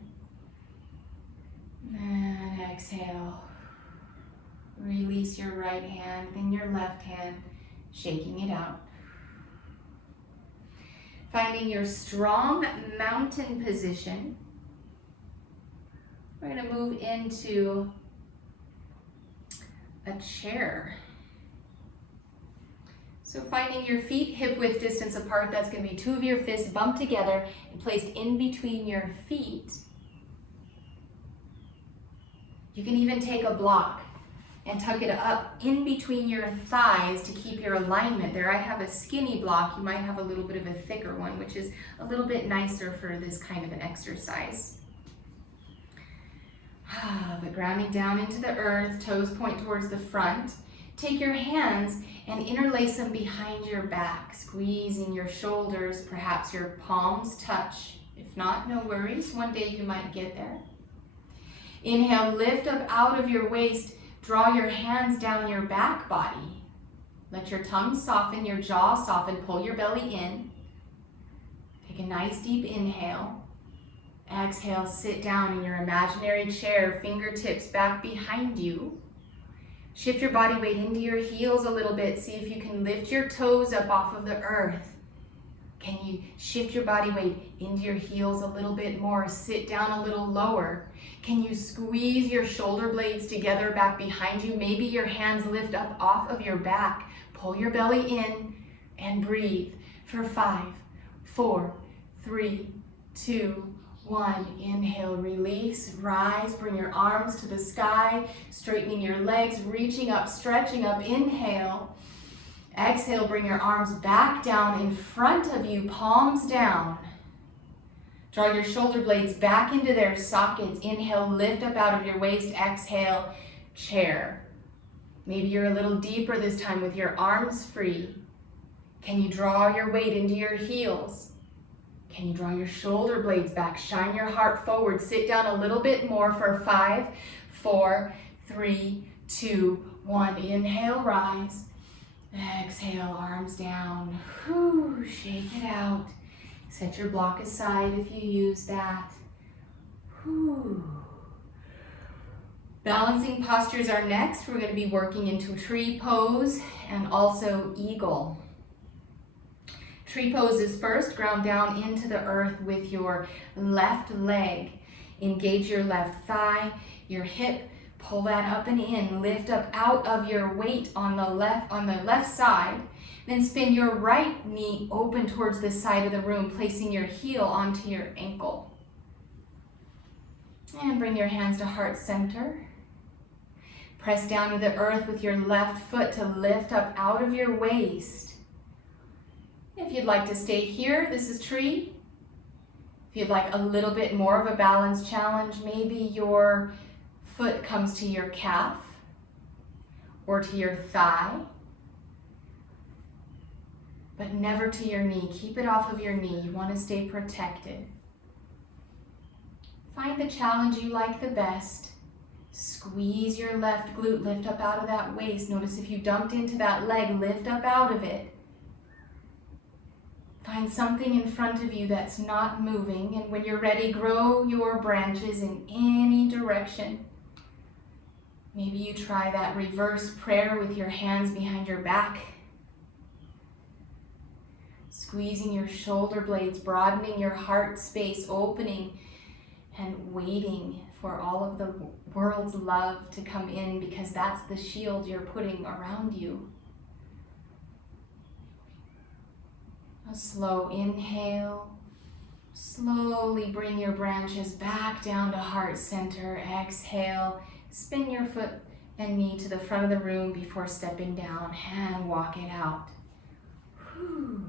and exhale. Release your right hand, then your left hand, shaking it out. Finding your strong mountain position. We're going to move into a chair. So finding your feet hip width distance apart, that's going to be 2 of your fists bumped together and placed in between your feet. You can even take a block and tuck it up in between your thighs to keep your alignment. There I have a skinny block. You might have a little bit of a thicker one, which is a little bit nicer for this kind of an exercise. But grounding down into the earth, toes point towards the front. Take your hands and interlace them behind your back, squeezing your shoulders, perhaps your palms touch. If not, no worries, one day you might get there. Inhale, lift up out of your waist, draw your hands down your back body. Let your tongue soften, your jaw soften, pull your belly in. Take a nice deep inhale. Exhale, sit down in your imaginary chair, fingertips back behind you. Shift your body weight into your heels a little bit. See if you can lift your toes up off of the earth. Can you shift your body weight into your heels a little bit more? Sit down a little lower. Can you squeeze your shoulder blades together back behind you? Maybe your hands lift up off of your back. Pull your belly in and breathe for 5, 4, 3, 2, 1. Inhale, release, rise, bring your arms to the sky, straightening your legs, reaching up, stretching up. Inhale. Exhale, bring your arms back down in front of you, palms down. Draw your shoulder blades back into their sockets. Inhale, lift up out of your waist. Exhale, chair. Maybe you're a little deeper this time with your arms free. Can you draw your weight into your heels? Can you draw your shoulder blades back? Shine your heart forward. Sit down a little bit more for 5, 4, 3, 2, 1. Inhale, rise. Exhale, arms down. Whew, shake it out. Set your block aside if you use that. Whew. Balancing postures are next. We're going to be working into tree pose and also eagle. Tree pose is first. Ground down into the earth with your left leg. Engage your left thigh, your hip. Pull that up and in. Lift up out of your weight on the left side. Then spin your right knee open towards the side of the room, placing your heel onto your ankle. And bring your hands to heart center. Press down to the earth with your left foot to lift up out of your waist. If you'd like to stay here, this is tree. If you'd like a little bit more of a balance challenge, maybe your foot comes to your calf or to your thigh, but never to your knee. Keep it off of your knee. You want to stay protected. Find the challenge you like the best. Squeeze your left glute, lift up out of that waist. Notice if you dumped into that leg, lift up out of it. Find something in front of you that's not moving, and when you're ready, grow your branches in any direction. Maybe you try that reverse prayer with your hands behind your back. Squeezing your shoulder blades, broadening your heart space, opening and waiting for all of the world's love to come in, because that's the shield you're putting around you. A slow inhale. Slowly bring your branches back down to heart center. Exhale. Spin your foot and knee to the front of the room before stepping down and walk it out. Whew.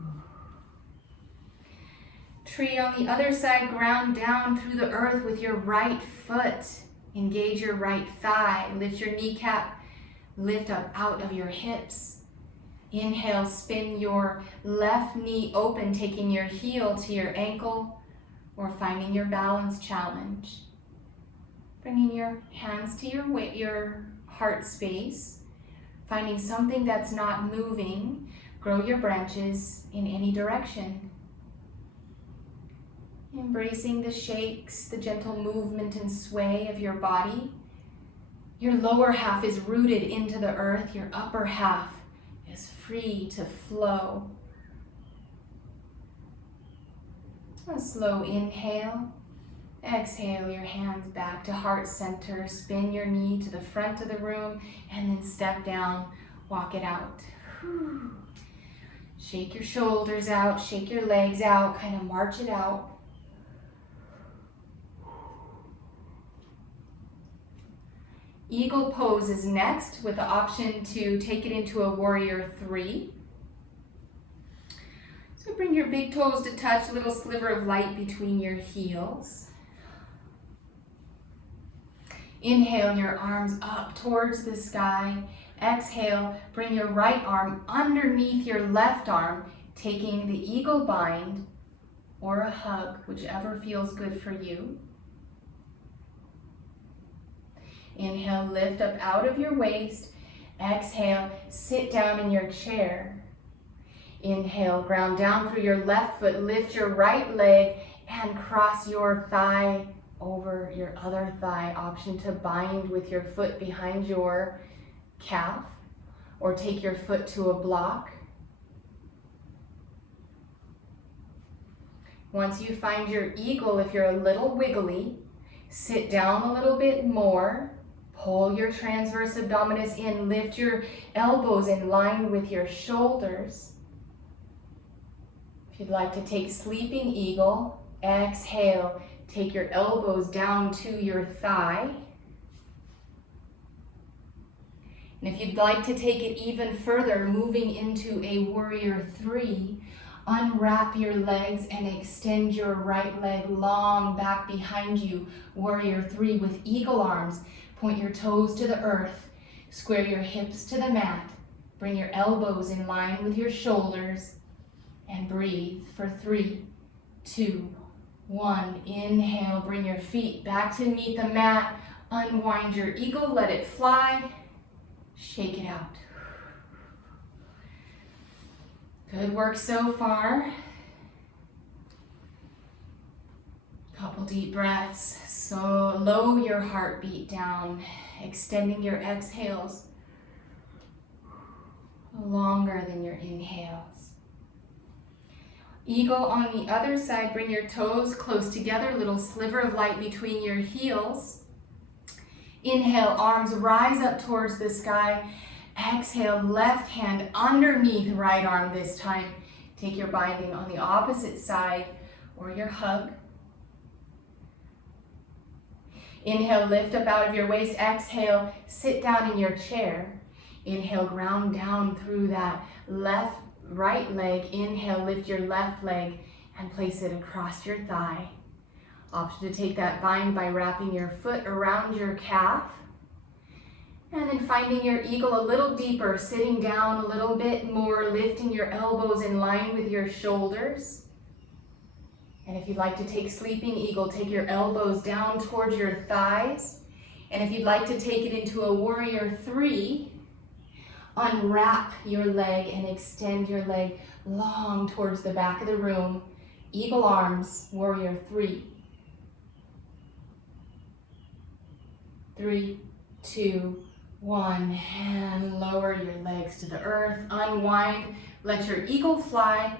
Tree on the other side, ground down through the earth with your right foot. Engage your right thigh. Lift your kneecap. Lift up out of your hips. Inhale, spin your left knee open, taking your heel to your ankle or finding your balance challenge. Bringing your hands to your heart space. Finding something that's not moving. Grow your branches in any direction. Embracing the shakes, the gentle movement and sway of your body. Your lower half is rooted into the earth. Your upper half is free to flow. A slow inhale. Exhale your hands back to heart center. Spin your knee to the front of the room and then step down. Walk it out. Whew. Shake your shoulders out. Shake your legs out. Kind of march it out. Eagle pose is next, with the option to take it into a warrior 3. So bring your big toes to touch, a little sliver of light between your heels. Inhale your arms up towards the sky. Exhale, bring your right arm underneath your left arm, taking the eagle bind or a hug, whichever feels good for you. Inhale, lift up out of your waist. Exhale, sit down in your chair. Inhale, ground down through your left foot, lift your right leg and cross your thigh over your other thigh. Option to bind with your foot behind your calf or take your foot to a block. Once you find your eagle, if you're a little wiggly, sit down a little bit more. Pull your transverse abdominis in, lift your elbows in line with your shoulders. If you'd like to take sleeping eagle, exhale, take your elbows down to your thigh. And if you'd like to take it even further, moving into a warrior 3, unwrap your legs and extend your right leg long back behind you. Warrior 3 with eagle arms. Point your toes to the earth, square your hips to the mat, bring your elbows in line with your shoulders, and breathe for 3, 2, 1. Inhale, bring your feet back to meet the mat, unwind your eagle, let it fly, shake it out. Good work so far. Couple deep breaths. So lower your heartbeat down, extending your exhales longer than your inhales. Eagle on the other side, bring your toes close together, little sliver of light between your heels. Inhale, arms rise up towards the sky. Exhale, left hand underneath right arm this time. Take your binding on the opposite side or your hug. Inhale, lift up out of your waist. Exhale, sit down in your chair. Inhale, ground down through that right leg. Inhale, lift your left leg and place it across your thigh. Option to take that bind by wrapping your foot around your calf. And then finding your eagle a little deeper, sitting down a little bit more, lifting your elbows in line with your shoulders. And if you'd like to take sleeping eagle, take your elbows down towards your thighs. And if you'd like to take it into a warrior 3, Unwrap your leg and extend your leg long towards the back of the room. Eagle arms, warrior 3. 3, 2, 1, and lower your legs to the earth. Unwind, let your eagle fly,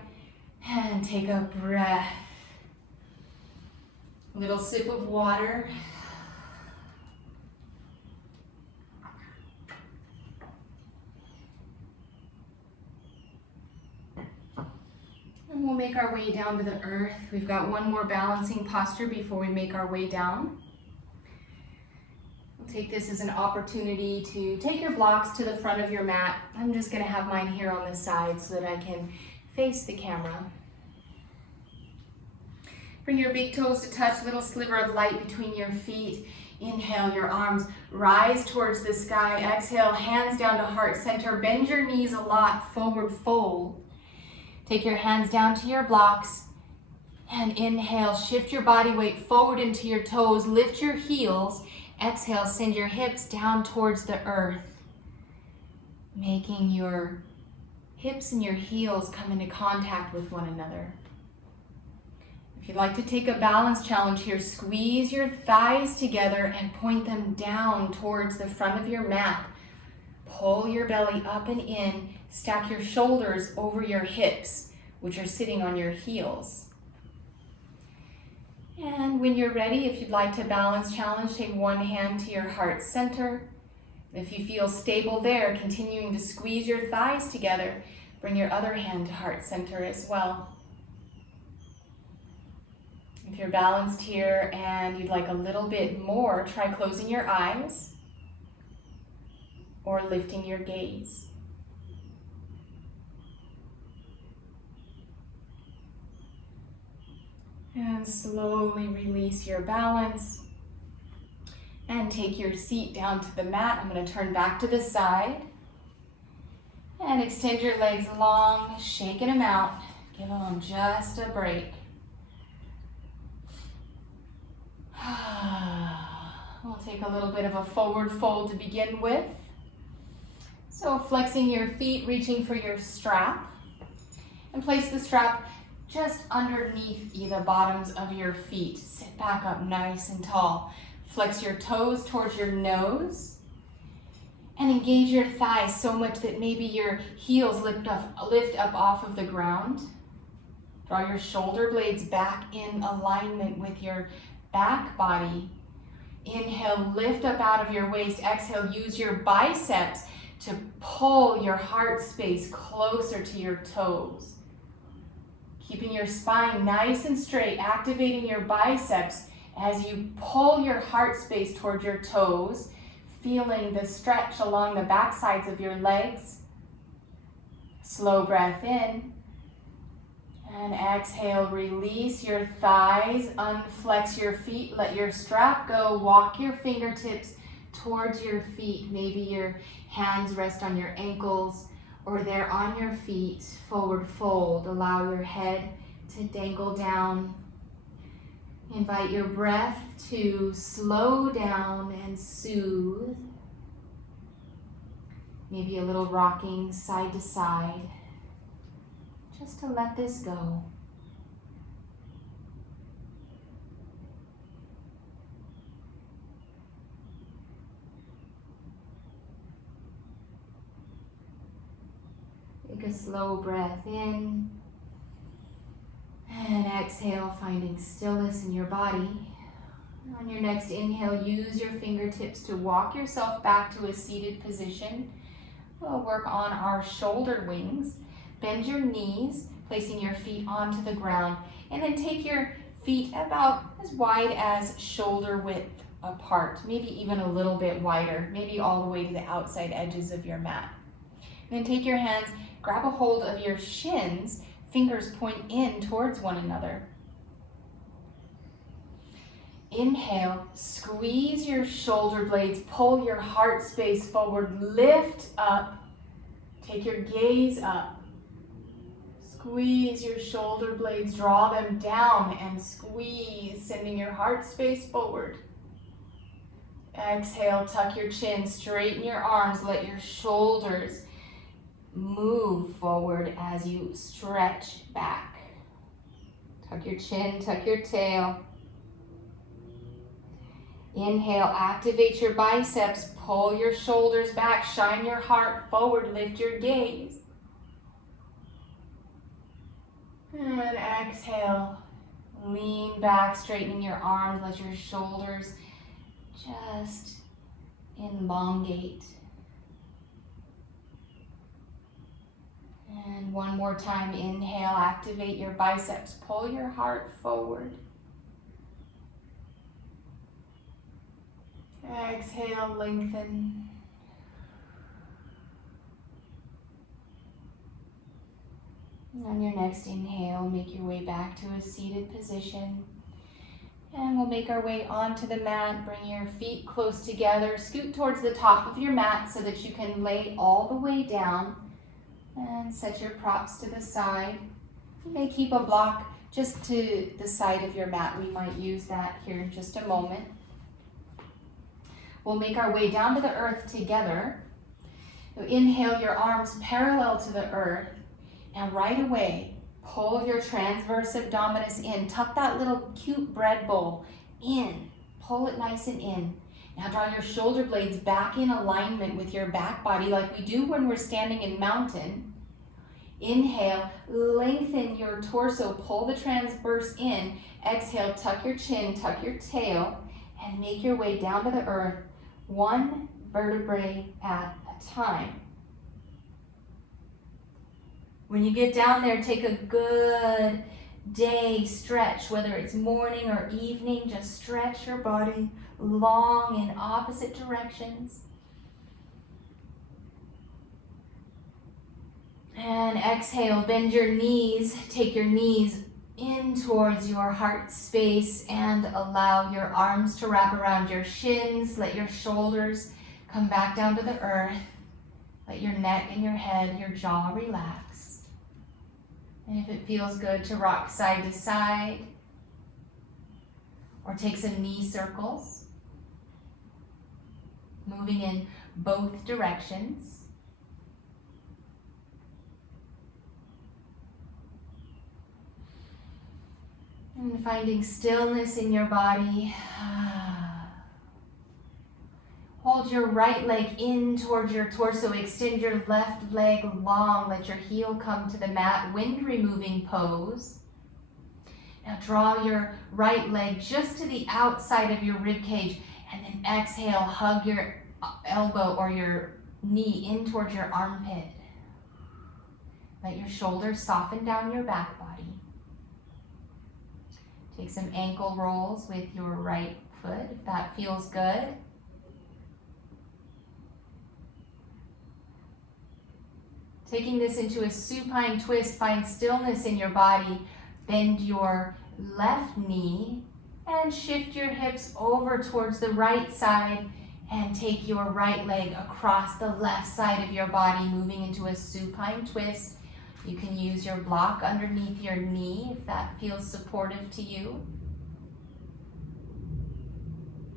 and take a breath. Little sip of water. And we'll make our way down to the earth. We've got one more balancing posture before we make our way down. We'll take this as an opportunity to take your blocks to the front of your mat. I'm just gonna have mine here on the side so that I can face the camera. Bring your big toes to touch, little sliver of light between your feet. Inhale, your arms rise towards the sky. Exhale, hands down to heart center. Bend your knees a lot, forward fold. Take your hands down to your blocks and inhale, shift your body weight forward into your toes, lift your heels. Exhale, send your hips down towards the earth, making your hips and your heels come into contact with one another. If you'd like to take a balance challenge here, squeeze your thighs together and point them down towards the front of your mat. Pull your belly up and in. Stack your shoulders over your hips, which are sitting on your heels. And when you're ready, if you'd like to balance challenge, take one hand to your heart center. If you feel stable there, continuing to squeeze your thighs together, bring your other hand to heart center as well. If you're balanced here and you'd like a little bit more, try closing your eyes or lifting your gaze. And slowly release your balance and take your seat down to the mat. I'm going to turn back to the side and extend your legs long, shaking them out. Give them just a break. We'll take a little bit of a forward fold to begin with. So flexing your feet, reaching for your strap, and place the strap just underneath the bottoms of your feet. Sit back up nice and tall. Flex your toes towards your nose and engage your thighs so much that maybe your heels lift up off of the ground. Draw your shoulder blades back in alignment with your back body. Inhale, lift up out of your waist. Exhale, use your biceps to pull your heart space closer to your toes. Keeping your spine nice and straight, activating your biceps as you pull your heart space towards your toes, feeling the stretch along the back sides of your legs. Slow breath in. And exhale, release your thighs, unflex your feet, let your strap go, walk your fingertips towards your feet. Maybe your hands rest on your ankles or they're on your feet, forward fold. Allow your head to dangle down. Invite your breath to slow down and soothe. Maybe a little rocking side to side. Just to let this go. Take a slow breath in and exhale, finding stillness in your body. On your next inhale, use your fingertips to walk yourself back to a seated position. We'll work on our shoulder wings. Bend your knees, placing your feet onto the ground, and then take your feet about as wide as shoulder width apart, maybe even a little bit wider, maybe all the way to the outside edges of your mat. And then take your hands, grab a hold of your shins, fingers point in towards one another. Inhale, squeeze your shoulder blades, pull your heart space forward, lift up, take your gaze up. Squeeze your shoulder blades, draw them down and squeeze, sending your heart space forward. Exhale, tuck your chin, straighten your arms, let your shoulders move forward as you stretch back. Tuck your chin, tuck your tail. Inhale, activate your biceps, pull your shoulders back, shine your heart forward, lift your gaze. And exhale, lean back, straightening your arms, let your shoulders just elongate. And one more time, inhale, activate your biceps, pull your heart forward. Exhale, lengthen. On your next inhale, make your way back to a seated position. And we'll make our way onto the mat. Bring your feet close together. Scoot towards the top of your mat so that you can lay all the way down. And set your props to the side. You may keep a block just to the side of your mat. We might use that here in just a moment. We'll make our way down to the earth together. So inhale your arms parallel to the earth. And right away, pull your transverse abdominis in. Tuck that little cute bread bowl in. Pull it nice and in. Now draw your shoulder blades back in alignment with your back body like we do when we're standing in mountain. Inhale, lengthen your torso, pull the transverse in. Exhale, tuck your chin, tuck your tail, and make your way down to the earth, one vertebrae at a time. When you get down there, take a good day stretch, whether it's morning or evening, just stretch your body long in opposite directions. And exhale, bend your knees, take your knees in towards your heart space and allow your arms to wrap around your shins. Let your shoulders come back down to the earth. Let your neck and your head, your jaw relax. And if it feels good to rock side to side or take some knee circles, moving in both directions. And finding stillness in your body. Hold your right leg in towards your torso. Extend your left leg long. Let your heel come to the mat. Wind removing pose. Now draw your right leg just to the outside of your rib cage. And then exhale, hug your elbow or your knee in towards your armpit. Let your shoulders soften down your back body. Take some ankle rolls with your right foot if that feels good. Taking this into a supine twist, find stillness in your body. Bend your left knee and shift your hips over towards the right side and take your right leg across the left side of your body, moving into a supine twist. You can use your block underneath your knee if that feels supportive to you.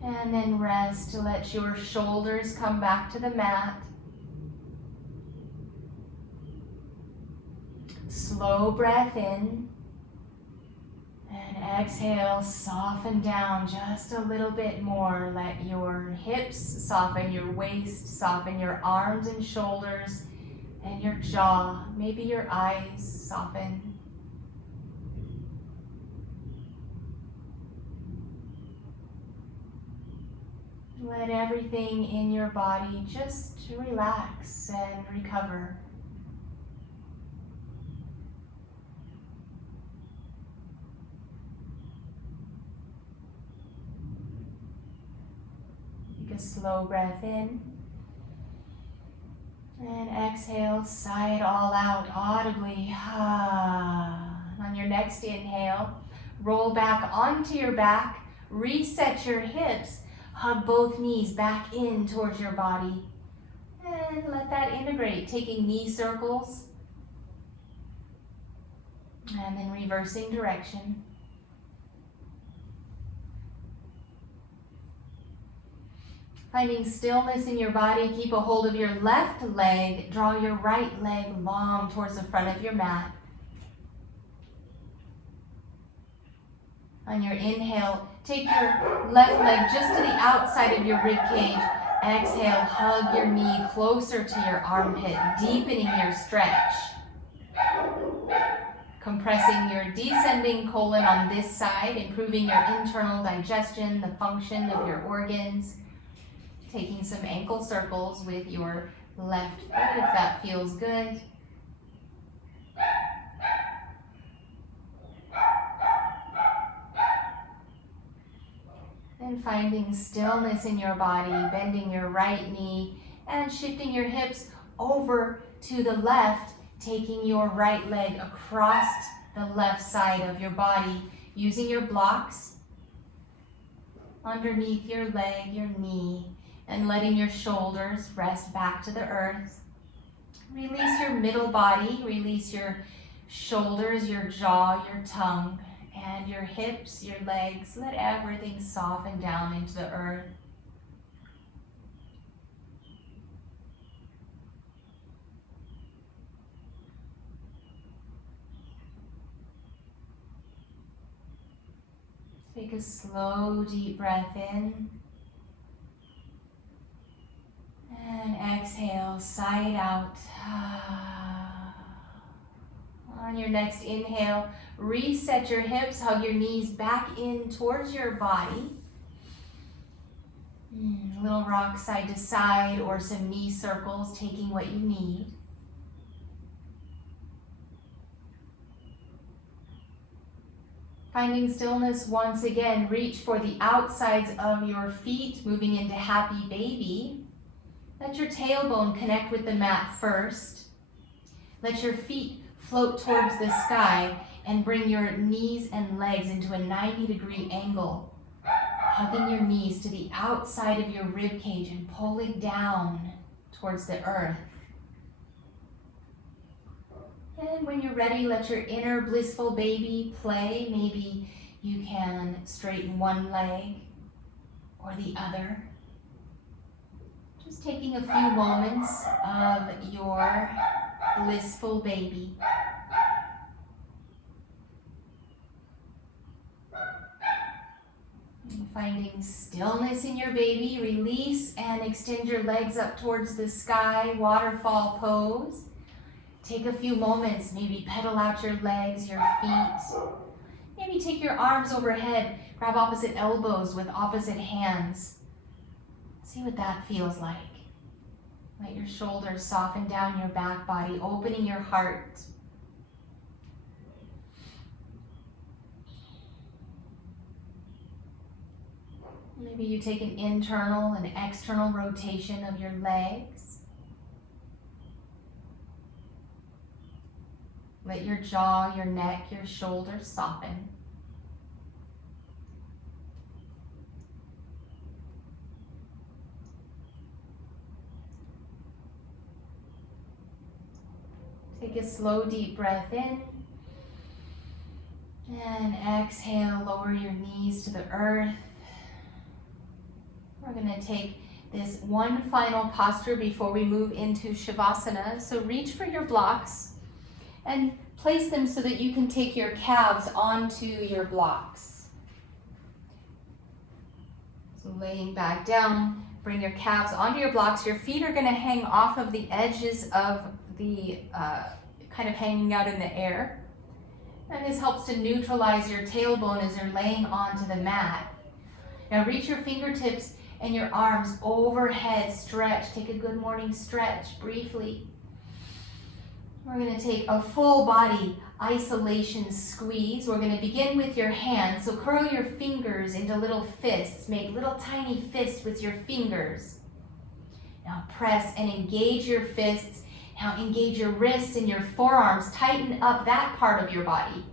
And then rest to let your shoulders come back to the mat. Slow breath in. And exhale, soften down just a little bit more. Let your hips soften, your waist soften, your arms and shoulders, and your jaw, maybe your eyes soften. Let everything in your body just relax and recover. Take a slow breath in. And exhale, sigh it all out audibly. On your next inhale, roll back onto your back, reset your hips, hug both knees back in towards your body. And let that integrate, taking knee circles. And then reversing direction. Finding stillness in your body, keep a hold of your left leg. Draw your right leg long towards the front of your mat. On your inhale, take your left leg just to the outside of your rib cage. Exhale, hug your knee closer to your armpit, deepening your stretch. Compressing your descending colon on this side, improving your internal digestion, the function of your organs. Taking some ankle circles with your left foot if that feels good. And finding stillness in your body, bending your right knee and shifting your hips over to the left, taking your right leg across the left side of your body, using your blocks underneath your leg, your knee, and letting your shoulders rest back to the earth. Release your middle body, release your shoulders, your jaw, your tongue, and your hips, your legs. Let everything soften down into the earth. Take a slow, deep breath in. And exhale, sigh it out. On your next inhale, reset your hips, hug your knees back in towards your body. A little rock side to side or some knee circles, taking what you need. Finding stillness once again, reach for the outsides of your feet, moving into happy baby. Let your tailbone connect with the mat first. Let your feet float towards the sky and bring your knees and legs into a 90-degree angle, hugging your knees to the outside of your rib cage and pulling down towards the earth. And when you're ready, let your inner blissful baby play. Maybe you can straighten one leg or the other. Just taking a few moments of your blissful baby. And finding stillness in your baby, release and extend your legs up towards the sky, waterfall pose. Take a few moments, maybe pedal out your legs, your feet. Maybe take your arms overhead, grab opposite elbows with opposite hands. See what that feels like. Let your shoulders soften down your back body, opening your heart. Maybe you take an internal and external rotation of your legs. Let your jaw, your neck, your shoulders soften. Take a slow, deep breath in. And exhale, lower your knees to the earth. We're going to take this one final posture before we move into Shavasana. So reach for your blocks and place them so that you can take your calves onto your blocks. So laying back down, bring your calves onto your blocks. Your feet are going to hang off of the edges of the kind of hanging out in the air. And this helps to neutralize your tailbone as you're laying onto the mat. Now reach your fingertips and your arms overhead, stretch. Take a good morning stretch briefly. We're going to take a full body isolation squeeze. We're going to begin with your hands. So curl your fingers into little fists. Make little tiny fists with your fingers. Now press and engage your fists. Now engage your wrists and your forearms. Tighten up that part of your body.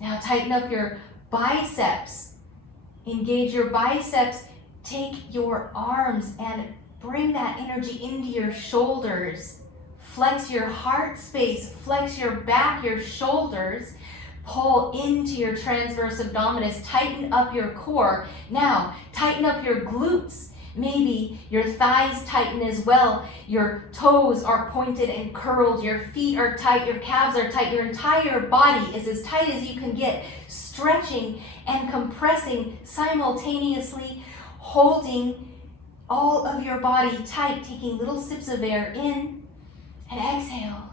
Now tighten up your biceps. Engage your biceps. Take your arms and bring that energy into your shoulders. Flex your heart space. Flex your back, your shoulders. Pull into your transverse abdominis. Tighten up your core. Now, tighten up your glutes Maybe your thighs tighten as well. Your toes are pointed and curled. Your feet are tight. Your calves are tight. Your entire body is as tight as you can get, stretching and compressing simultaneously, holding all of your body tight, taking little sips of air in and exhale.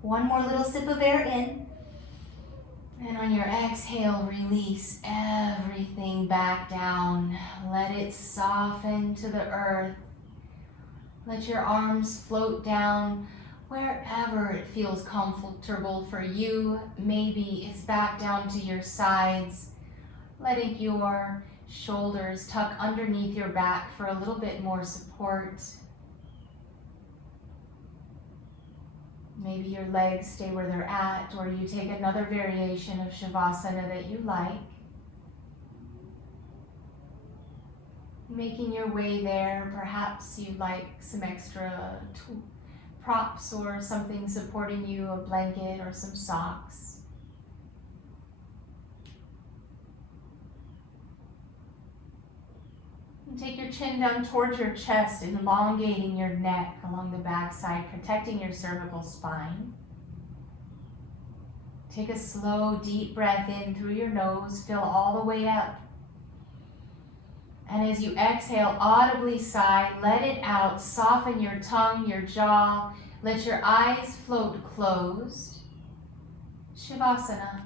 One more little sip of air in. And on your exhale, release everything back down. Let it soften to the earth. Let your arms float down wherever it feels comfortable for you. Maybe it's back down to your sides, letting your shoulders tuck underneath your back for a little bit more support. Maybe your legs stay where they're at, or you take another variation of Shavasana that you like. Making your way there, perhaps you like some extra props or something supporting you, a blanket or some socks. And take your chin down towards your chest, elongating your neck along the back side, protecting your cervical spine. Take a slow, deep breath in through your nose, fill all the way up. And as you exhale, audibly sigh, let it out, soften your tongue, your jaw, let your eyes float closed. Shavasana.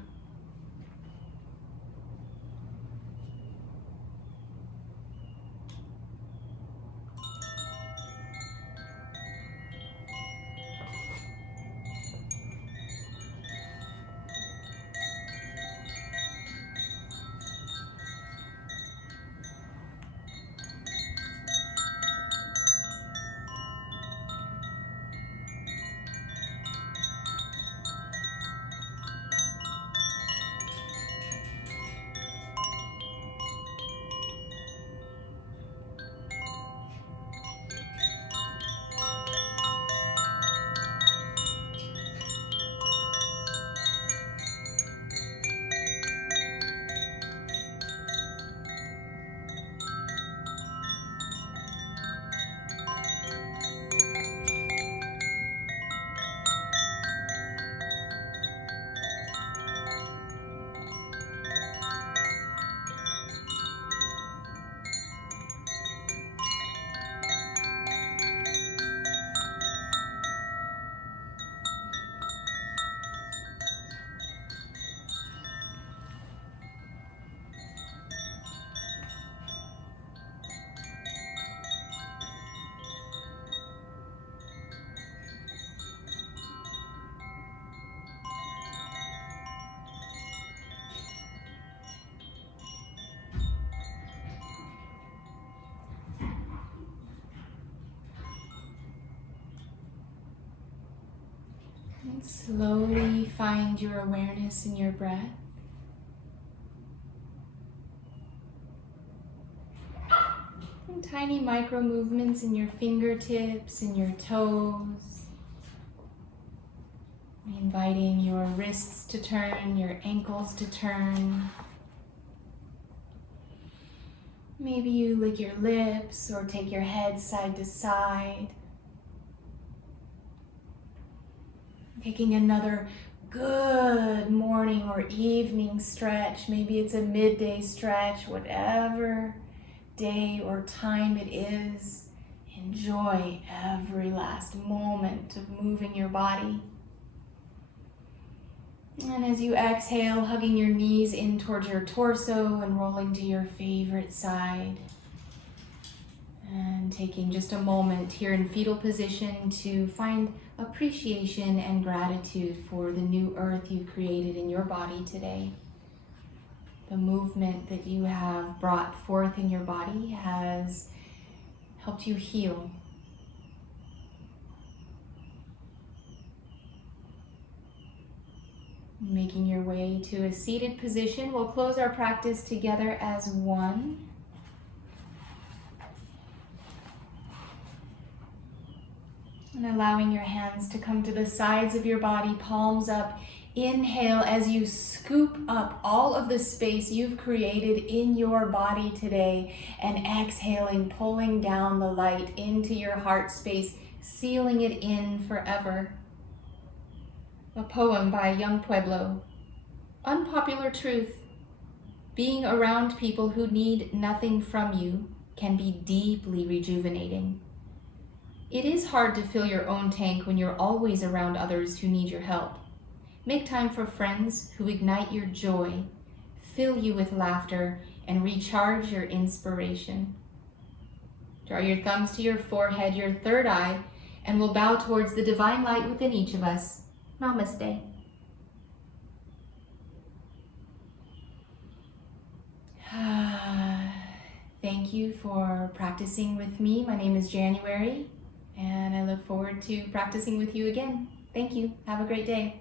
And slowly find your awareness in your breath. And tiny micro movements in your fingertips and your toes. Inviting your wrists to turn, your ankles to turn. Maybe you lick your lips or take your head side to side. Taking another good morning or evening stretch. Maybe it's a midday stretch, whatever day or time it is. Enjoy every last moment of moving your body. And as you exhale, hugging your knees in towards your torso and rolling to your favorite side. And taking just a moment here in fetal position to find appreciation and gratitude for the new earth you've created in your body today. The movement that you have brought forth in your body has helped you heal. Making your way to a seated position, we'll close our practice together as one. And allowing your hands to come to the sides of your body, palms up. Inhale as you scoop up all of the space you've created in your body today, and exhaling, pulling down the light into your heart space, sealing it in forever. A poem by Young Pueblo. Unpopular truth. Being around people who need nothing from you can be deeply rejuvenating. It is hard to fill your own tank when you're always around others who need your help. Make time for friends who ignite your joy, fill you with laughter, and recharge your inspiration. Draw your thumbs to your forehead, your third eye, and we'll bow towards the divine light within each of us. Namaste. Thank you for practicing with me. My name is January, and I look forward to practicing with you again. Thank you. Have a great day.